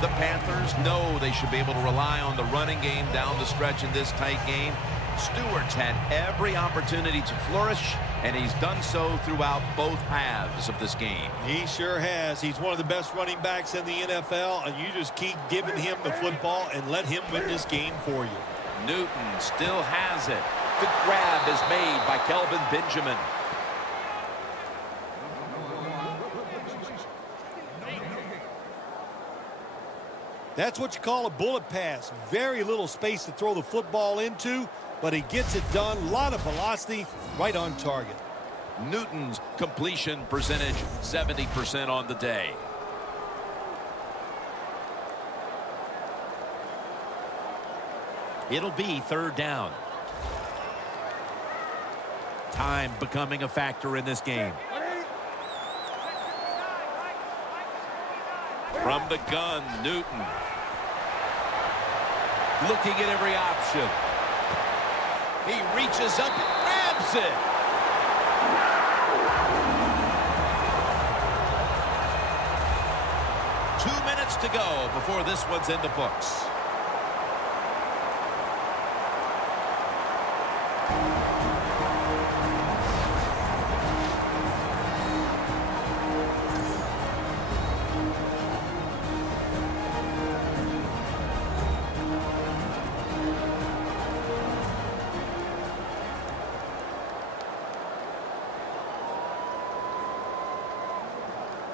The Panthers know they should be able to rely on the running game down the stretch in this tight game. Stewart's had every opportunity to flourish, and he's done so throughout both halves of this game. He sure has. He's one of the best running backs in the NFL, and you just keep giving him the football and let him win this game for you. Newton still has it. The grab is made by Kelvin Benjamin. That's what you call a bullet pass. Very little space to throw the football into, but he gets it done. A lot of velocity, right on target. Newton's completion percentage 70% on the day. It'll be 3rd down. Time becoming a factor in this game. From the gun, Newton. Looking at every option. He reaches up and grabs it. Two minutes to go before this one's in the books.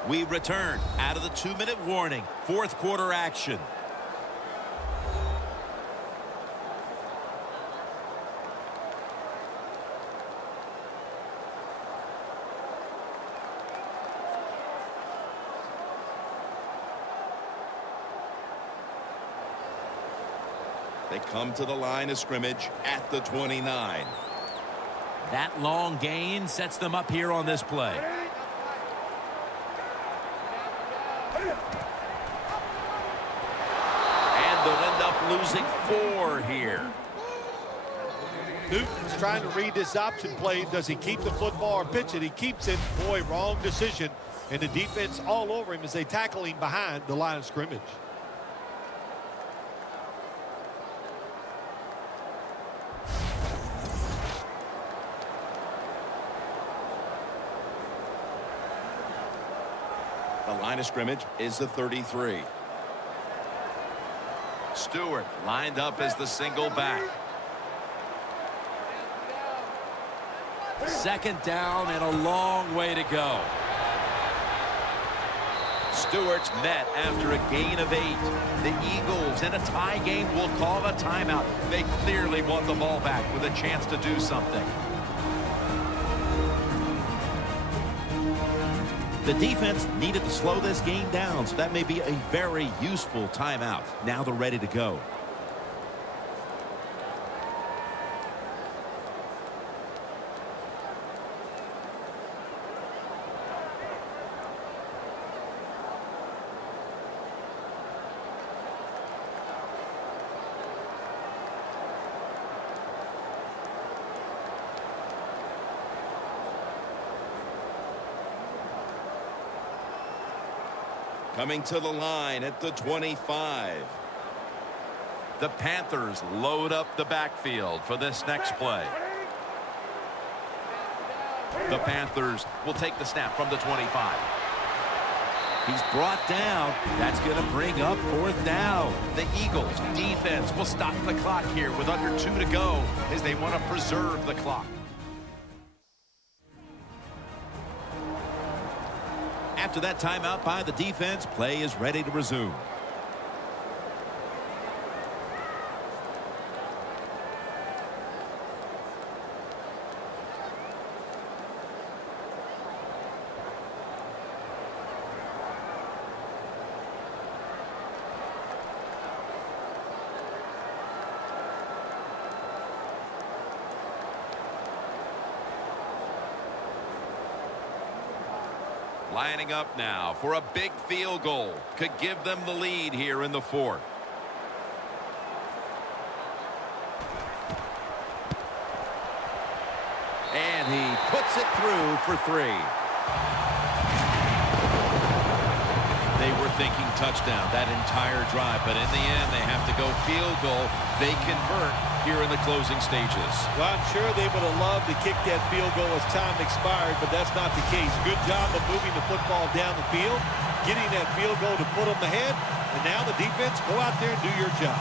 We return out of the 2-minute warning. 4th quarter action. They come to the line of scrimmage at the 29. That long gain sets them up here on this play. And they'll end up losing 4 here. Newton's trying to read this option play. Does he keep the football or pitch it? He keeps it. Boy, wrong decision. And the defense all over him as they tackle him behind the line of scrimmage. The line of scrimmage is the 33. Stewart lined up as the single back. 2nd down and a long way to go. Stewart's met after a gain of 8. The Eagles in a tie game will call a timeout. They clearly want the ball back with a chance to do something. The defense needed to slow this game down, so that may be a very useful timeout. Now they're ready to go. Coming to the line at the 25. The Panthers load up the backfield for this next play. The Panthers will take the snap from the 25. He's brought down. That's going to bring up 4th down. The Eagles defense will stop the clock here with under 2 to go as they want to preserve the clock. After that timeout by the defense, play is ready to resume. Lining up now for a big field goal. Could give them the lead here in the 4th. And he puts it through for 3. They were thinking touchdown that entire drive, but in the end, they have to go field goal. They convert here in the closing stages. Well, I'm sure they would have loved to kick that field goal as time expired, but that's not the case. Good job of moving the football down the field, getting that field goal to put them ahead, and now the defense, go out there and do your job.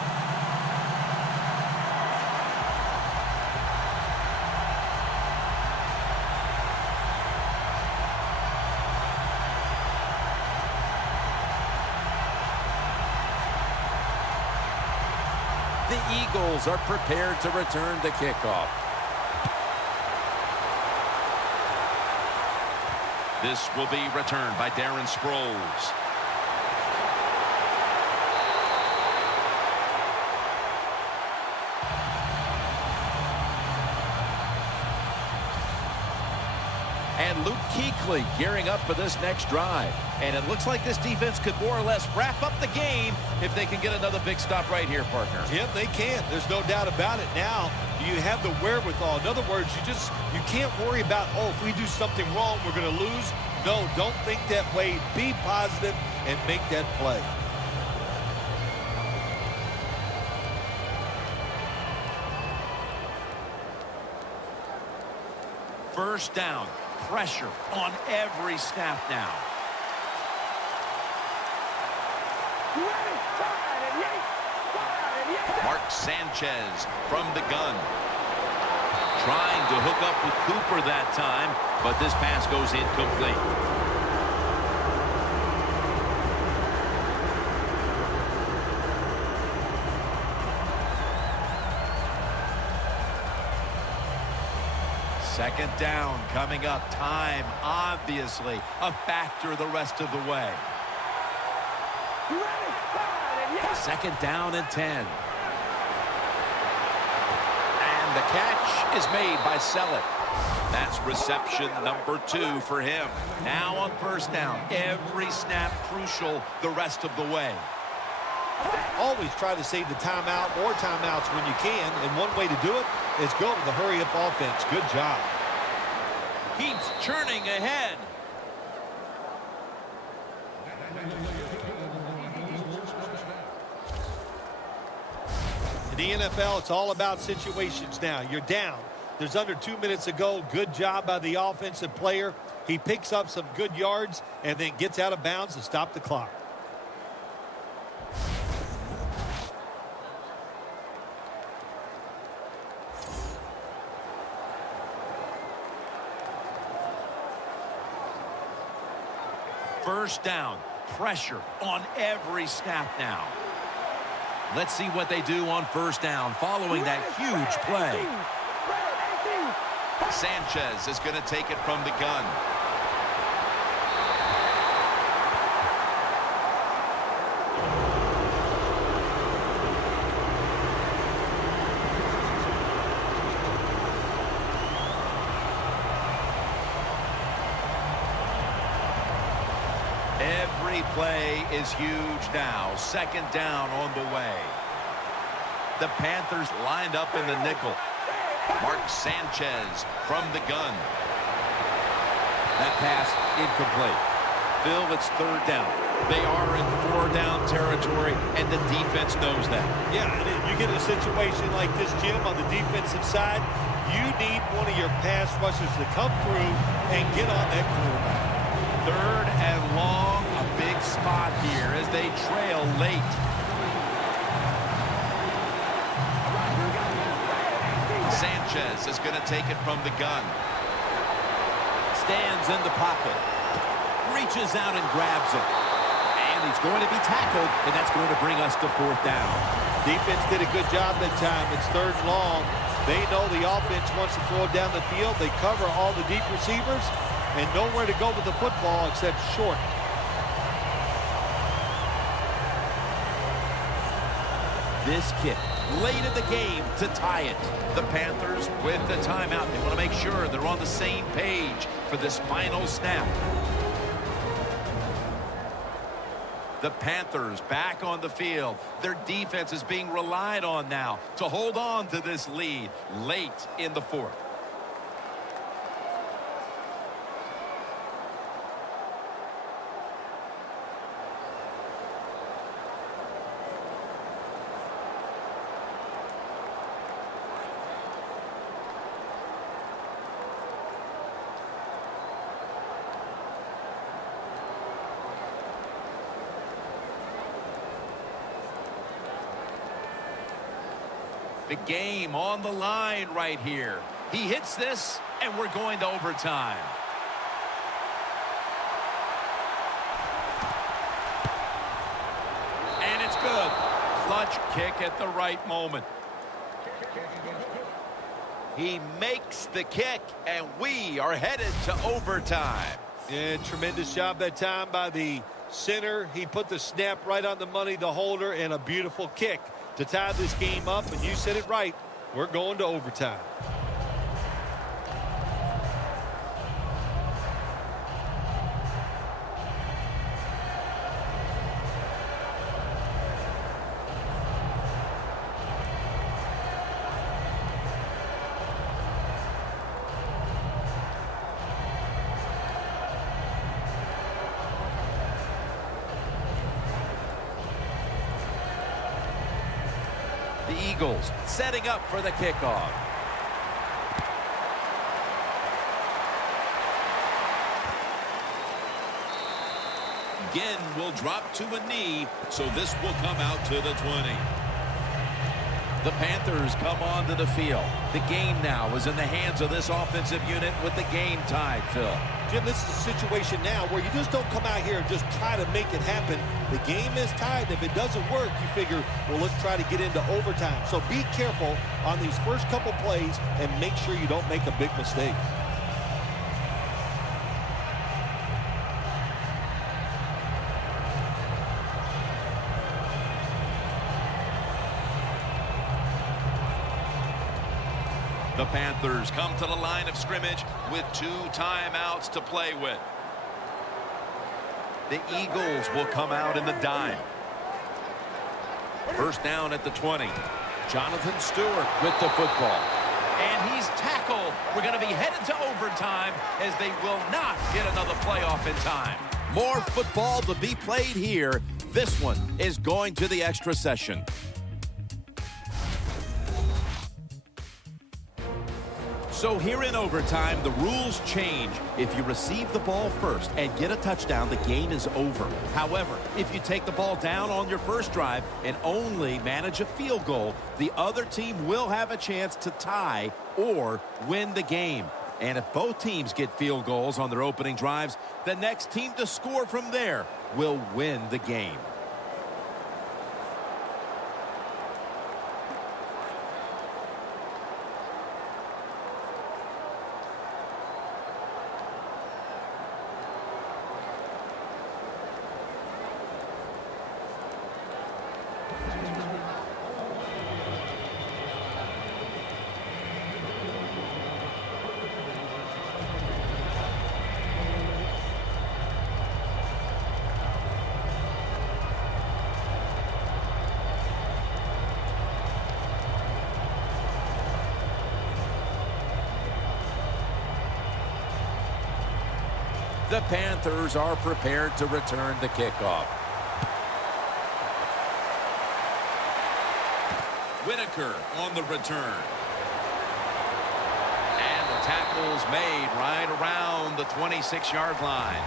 The Eagles are prepared to return the kickoff. This will be returned by Darren Sproles. And Luke Kuechly gearing up for this next drive. And it looks like this defense could more or less wrap up the game if they can get another big stop right here, partner. Yep, they can. There's no doubt about it. Now, do you have the wherewithal? In other words, you can't worry about, oh, if we do something wrong, we're going to lose. No, don't think that way. Be positive and make that play. First down. Pressure on every snap now. Mark Sanchez from the gun. Trying to hook up with Cooper that time, but this pass goes incomplete. Second down coming up. Time, obviously, a factor the rest of the way. Second down and 10. And the catch is made by Selleck. That's reception number 2 for him. Now on first down. Every snap crucial the rest of the way. Always try to save the timeout or timeouts when you can, and one way to do it is go with the hurry-up offense. Good job. Keeps churning ahead. In the NFL, it's all about situations now. You're down. There's under 2 minutes to go. Good job by the offensive player. He picks up some good yards and then gets out of bounds to stop the clock. First down. Pressure on every snap now. Let's see what they do on first down following that huge play. Sanchez is going to take it from the gun. Every play is huge now. Second down on the way. The Panthers lined up in the nickel. Mark Sanchez from the gun. That pass incomplete. Phil, it's third down. They are in 4-down territory, and the defense knows that. Yeah, and you get a situation like this, Jim, on the defensive side, you need one of your pass rushers to come through and get on that quarterback. Third and long, a big spot here as they trail late. Sanchez is going to take it from the gun. Stands in the pocket. Reaches out and grabs it. And he's going to be tackled, and that's going to bring us to fourth down. Defense did a good job that time. It's third and long. They know the offense wants to throw it down the field. They cover all the deep receivers and nowhere to go with the football except short. This kick late in the game to tie it. The Panthers with the timeout. They want to make sure they're on the same page for this final snap. The Panthers back on the field. Their defense is being relied on now to hold on to this lead late in the fourth. The game on the line right here. He hits this, and we're going to overtime. And it's good. Clutch kick at the right moment. He makes the kick, and we are headed to overtime. Yeah, tremendous job that time by the center. He put the snap right on the money, the holder, and a beautiful kick to tie this game up. And you said it right. We're going to overtime. The Eagles setting up for the kickoff. Again, will drop to a knee, so this will come out to the 20. The Panthers come onto the field. The game now is in the hands of this offensive unit with the game tied, Phil. Jim, this is a situation now where you just don't come out here and just try to make it happen. The game is tied. If it doesn't work, you figure, well, let's try to get into overtime. So be careful on these first couple plays and make sure you don't make a big mistake. The Panthers come to the line of scrimmage with 2 timeouts to play with. The Eagles will come out in the dime. First down at the 20. Jonathan Stewart with the football. And he's tackled. We're going to be headed to overtime as they will not get another playoff in time. More football to be played here. This one is going to the extra session. So here in overtime, the rules change. If you receive the ball first and get a touchdown, the game is over. However, if you take the ball down on your first drive and only manage a field goal, the other team will have a chance to tie or win the game. And if both teams get field goals on their opening drives, the next team to score from there will win the game. The Panthers are prepared to return the kickoff. Whitaker on the return. And the tackle's made right around the 26-yard line.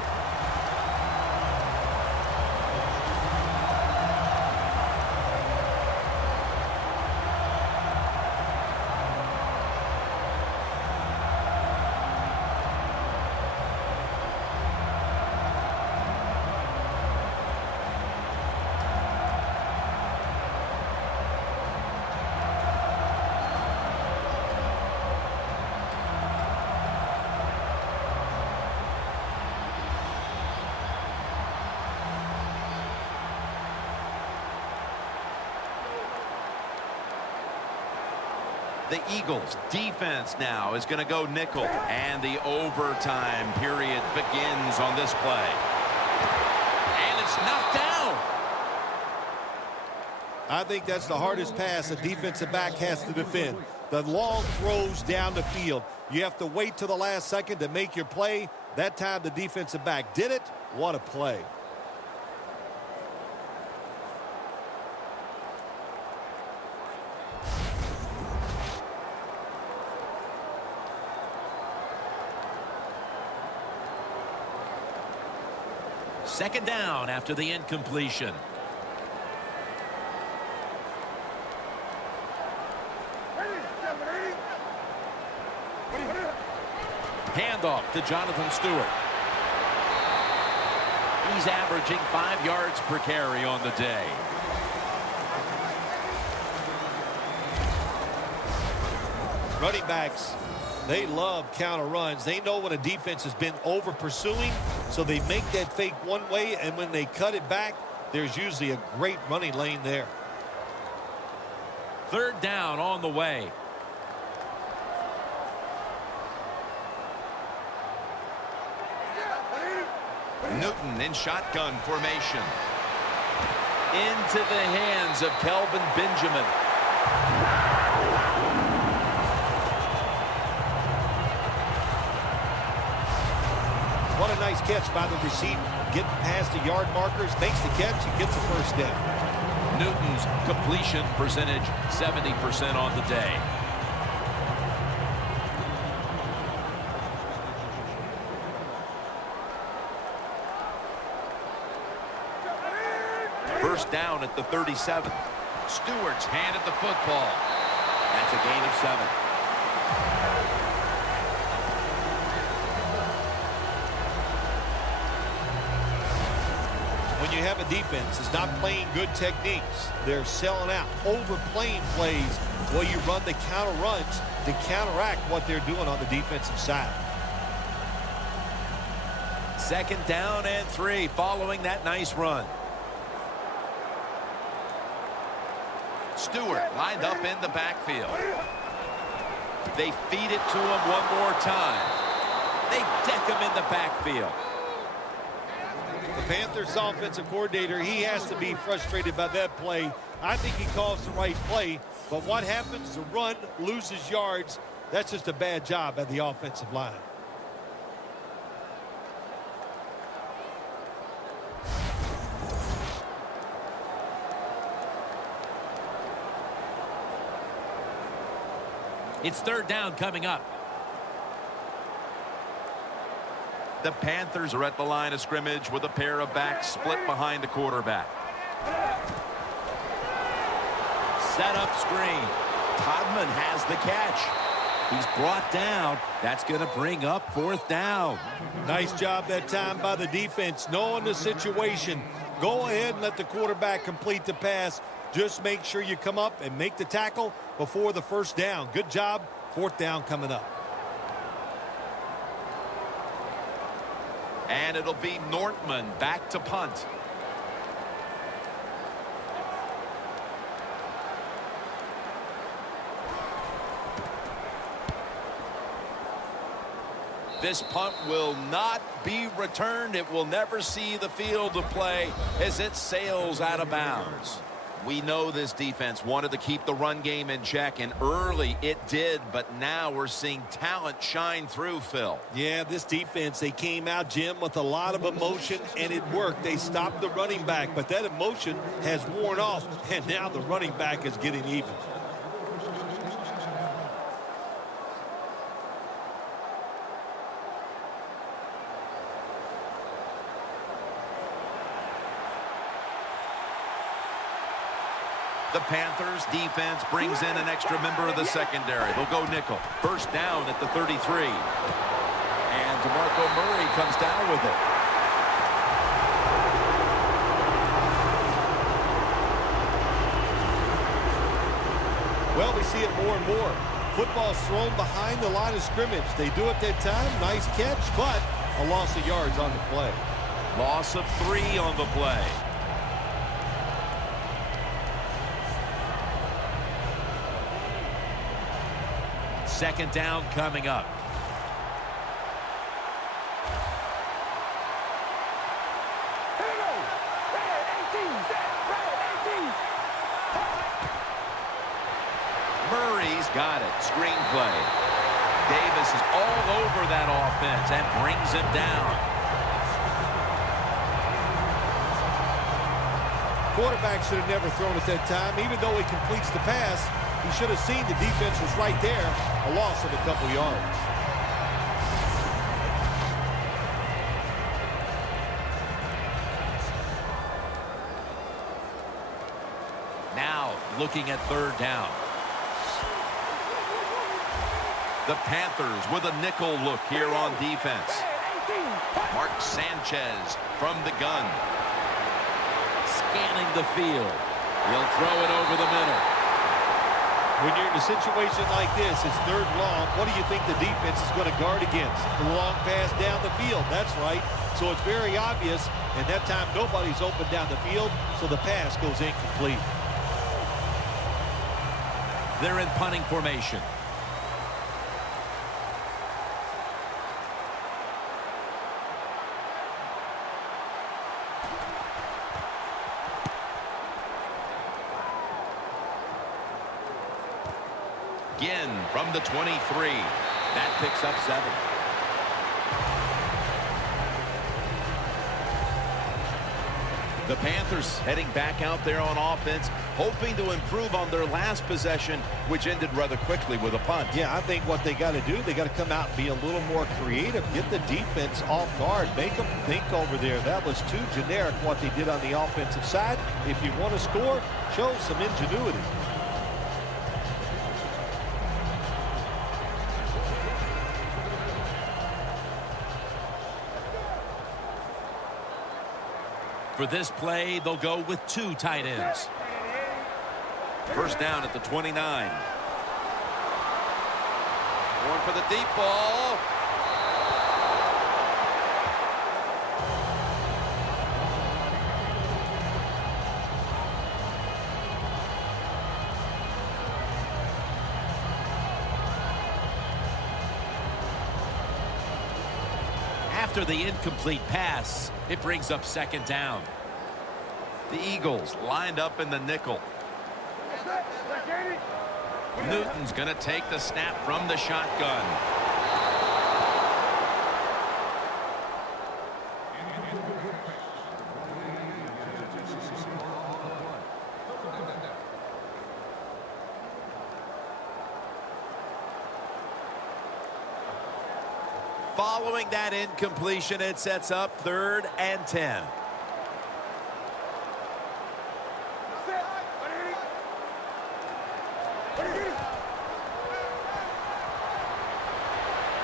The Eagles defense now is going to go nickel, and the overtime period begins on this play. And it's knocked down. I think that's the hardest pass a defensive back has to defend. The long throws down the field. You have to wait till the last second to make your play. That time the defensive back did it. What a play. Second down after the incompletion. Handoff to Jonathan Stewart. He's averaging 5 yards per carry on the day. Running backs, they love counter runs. They know when a defense has been over pursuing, so they make that fake one way, and when they cut it back, there's usually a great running lane there. 3rd down on the way. Newton in shotgun formation. Into the hands of Kelvin Benjamin. What a nice catch by the receiver. Getting past the yard markers, makes the catch, and gets a first down. Newton's completion percentage 70% on the day. First down at the 37. Stewart's handed the football. That's a gain of 7. When you have a defense that's not playing good techniques, they're selling out, overplaying plays. Well, you run the counter runs to counteract what they're doing on the defensive side. 2nd down and 3 following that nice run. Stewart lined up in the backfield. They feed it to him one more time. They deck him in the backfield. The Panthers offensive coordinator, he has to be frustrated by that play. I think he calls the right play, but what happens? The run loses yards. That's just a bad job by the offensive line. It's 3rd down coming up. The Panthers are at the line of scrimmage with a pair of backs split behind the quarterback. Set up screen. Todman has the catch. He's brought down. That's going to bring up 4th down. Nice job that time by the defense, knowing the situation. Go ahead and let the quarterback complete the pass. Just make sure you come up and make the tackle before the first down. Good job. 4th down coming up. And it'll be Nortman back to punt. This punt will not be returned. It will never see the field of play as it sails out of bounds. We know this defense wanted to keep the run game in check, and early it did, but now we're seeing talent shine through, Phil. Yeah, this defense, they came out, Jim, with a lot of emotion, and it worked. They stopped the running back, but that emotion has worn off, and now the running back is getting even. The Panthers defense brings in an extra member of the secondary. They'll go nickel. First down at the 33. And DeMarco Murray comes down with it. Well, we see it more and more. Football's thrown behind the line of scrimmage. They do it that time. Nice catch, but a loss of yards on the play. Loss of 3 on the play. Second down coming up. Murray's got it. Screenplay. Davis is all over that offense and brings him down. Quarterback should have never thrown it that time. Even though he completes the pass, he should have seen the defense was right there. A loss of a couple yards. Now looking at 3rd down. The Panthers with a nickel look here on defense. Mark Sanchez from the gun. Scanning the field. He'll throw it over the middle. When you're in a situation like this, it's third long. What do you think the defense is going to guard against? The long pass down the field. That's right. So it's very obvious. And that time, nobody's open down the field, so the pass goes incomplete. They're in punting formation. Again from the 23. That picks up 7. The Panthers heading back out there on offense, hoping to improve on their last possession, which ended rather quickly with a punt. Yeah, I think what they got to do, they got to come out and be a little more creative, get the defense off guard, make them think over there. That was too generic what they did on the offensive side. If you want to score, show some ingenuity. For this play, they'll go with 2 tight ends. First down at the 29. Going for the deep ball. After the incomplete pass, it brings up second down. The Eagles lined up in the nickel. Newton's going to take the snap from the shotgun. Following that incompletion, it sets up 3rd and 10.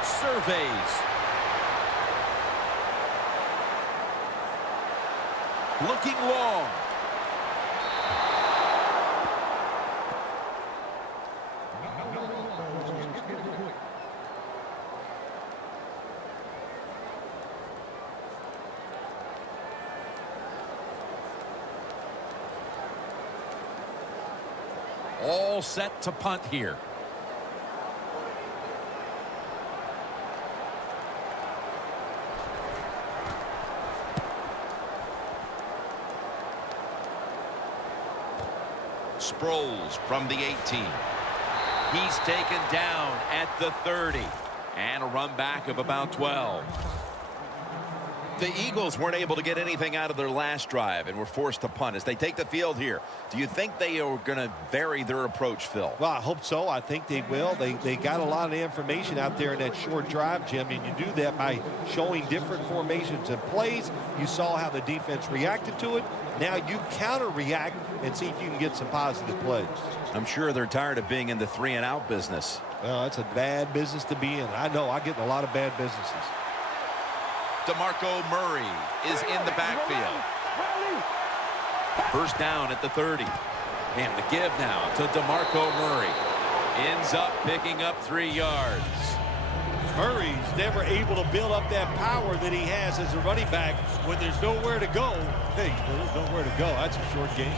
Surveys. Looking long. All set to punt here. Sproles from the 18. He's taken down at the 30. And a run back of about 12. The Eagles weren't able to get anything out of their last drive and were forced to punt as they take the field here. Do you think they are going to vary their approach, Phil? Well, I hope so. I think they will. They got a lot of information out there in that short drive, Jim, and you do that by showing different formations and plays. You saw how the defense reacted to it. Now you counter-react and see if you can get some positive plays. I'm sure they're tired of being in the 3-and-out business. Well, that's a bad business to be in. I know. I get in a lot of bad businesses. DeMarco Murray is in the backfield. First down at the 30. And the give now to DeMarco Murray. Ends up picking up 3 yards. Murray's never able to build up that power that he has as a running back when there's nowhere to go. Hey, there's nowhere to go. That's a short game.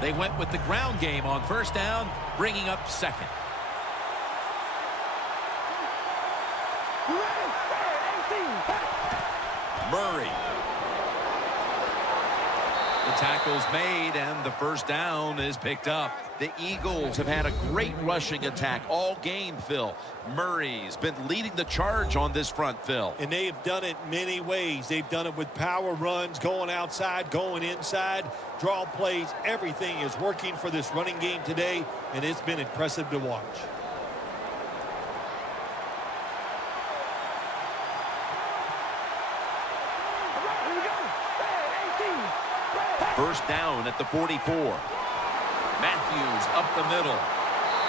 They went with the ground game on first down, bringing up second. Murray. The tackle's made, and the first down is picked up. The Eagles have had a great rushing attack all game, Phil. Murray's been leading the charge on this front, Phil. And they've done it many ways. They've done it with power runs, going outside, going inside, draw plays. Everything is working for this running game today, and it's been impressive to watch. First down at the 44. Matthews up the middle.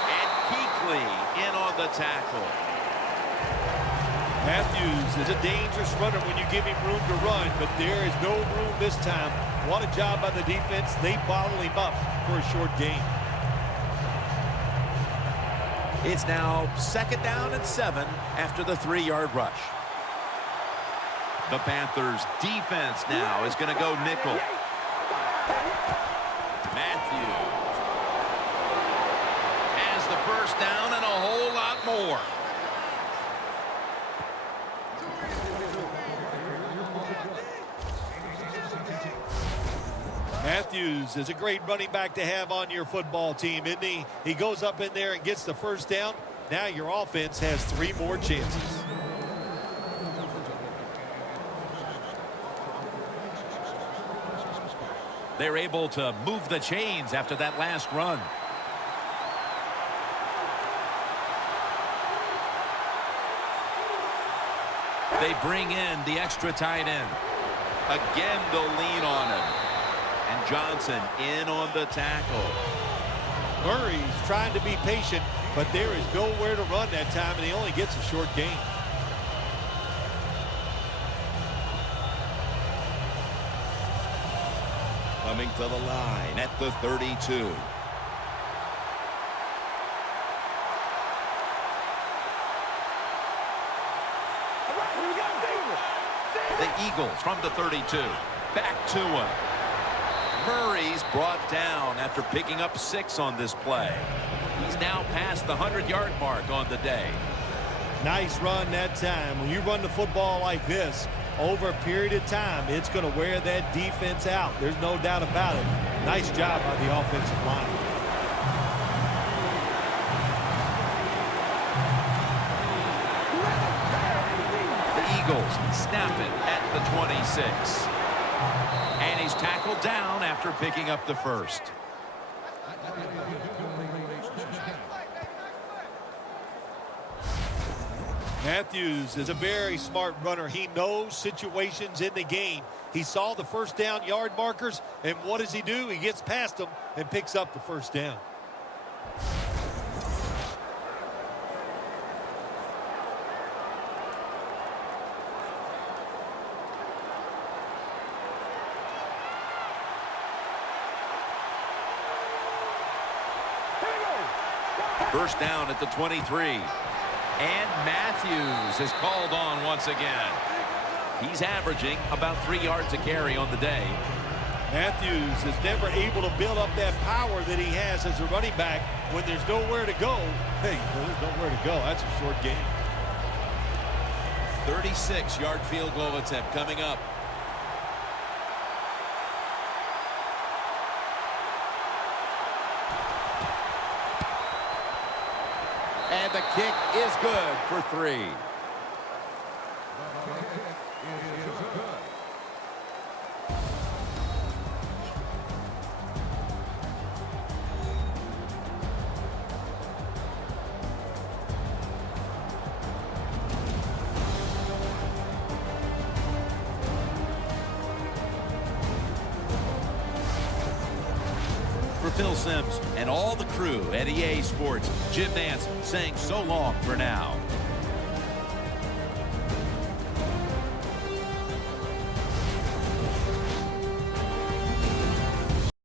And Kuechly in on the tackle. Matthews is a dangerous runner when you give him room to run, but there is no room this time. What a job by the defense. They bottle him up for a short gain. It's now 2nd down and 7 after the 3-yard rush. The Panthers defense now is going to go nickel. Matthews has the first down and a whole lot more. Matthews is a great running back to have on your football team, isn't he? He goes up in there and gets the first down. Now your offense has 3 more chances. They're able to move the chains after that last run. They bring in the extra tight end. Again, they'll lean on him. And Johnson in on the tackle. Murray's trying to be patient, but there is nowhere to run that time, and he only gets a short gain. Coming to the line at the 32. The Eagles from the 32. Back to him. Murray's brought down after picking up 6 on this play. He's now past the 100-yard mark on the day. Nice run that time. When you run the football like this, over a period of time, it's going to wear that defense out. There's no doubt about it. Nice job by the offensive line. The Eagles snap it at the 26. And he's tackled down after picking up the first. Matthews is a very smart runner. He knows situations in the game. He saw the first down yard markers, and what does he do? He gets past them and picks up the first down. First down at the 23. And Matthews is called on once again. He's averaging about 3 yards a carry on the day. Matthews is never able to build up that power that he has as a running back when there's nowhere to go. Hey, there's nowhere to go. That's a short game. 36-yard field goal attempt coming up. And the kick is good for 3. For Phil Simms and all the crew at EA Sports, Jim Nance saying so long for now.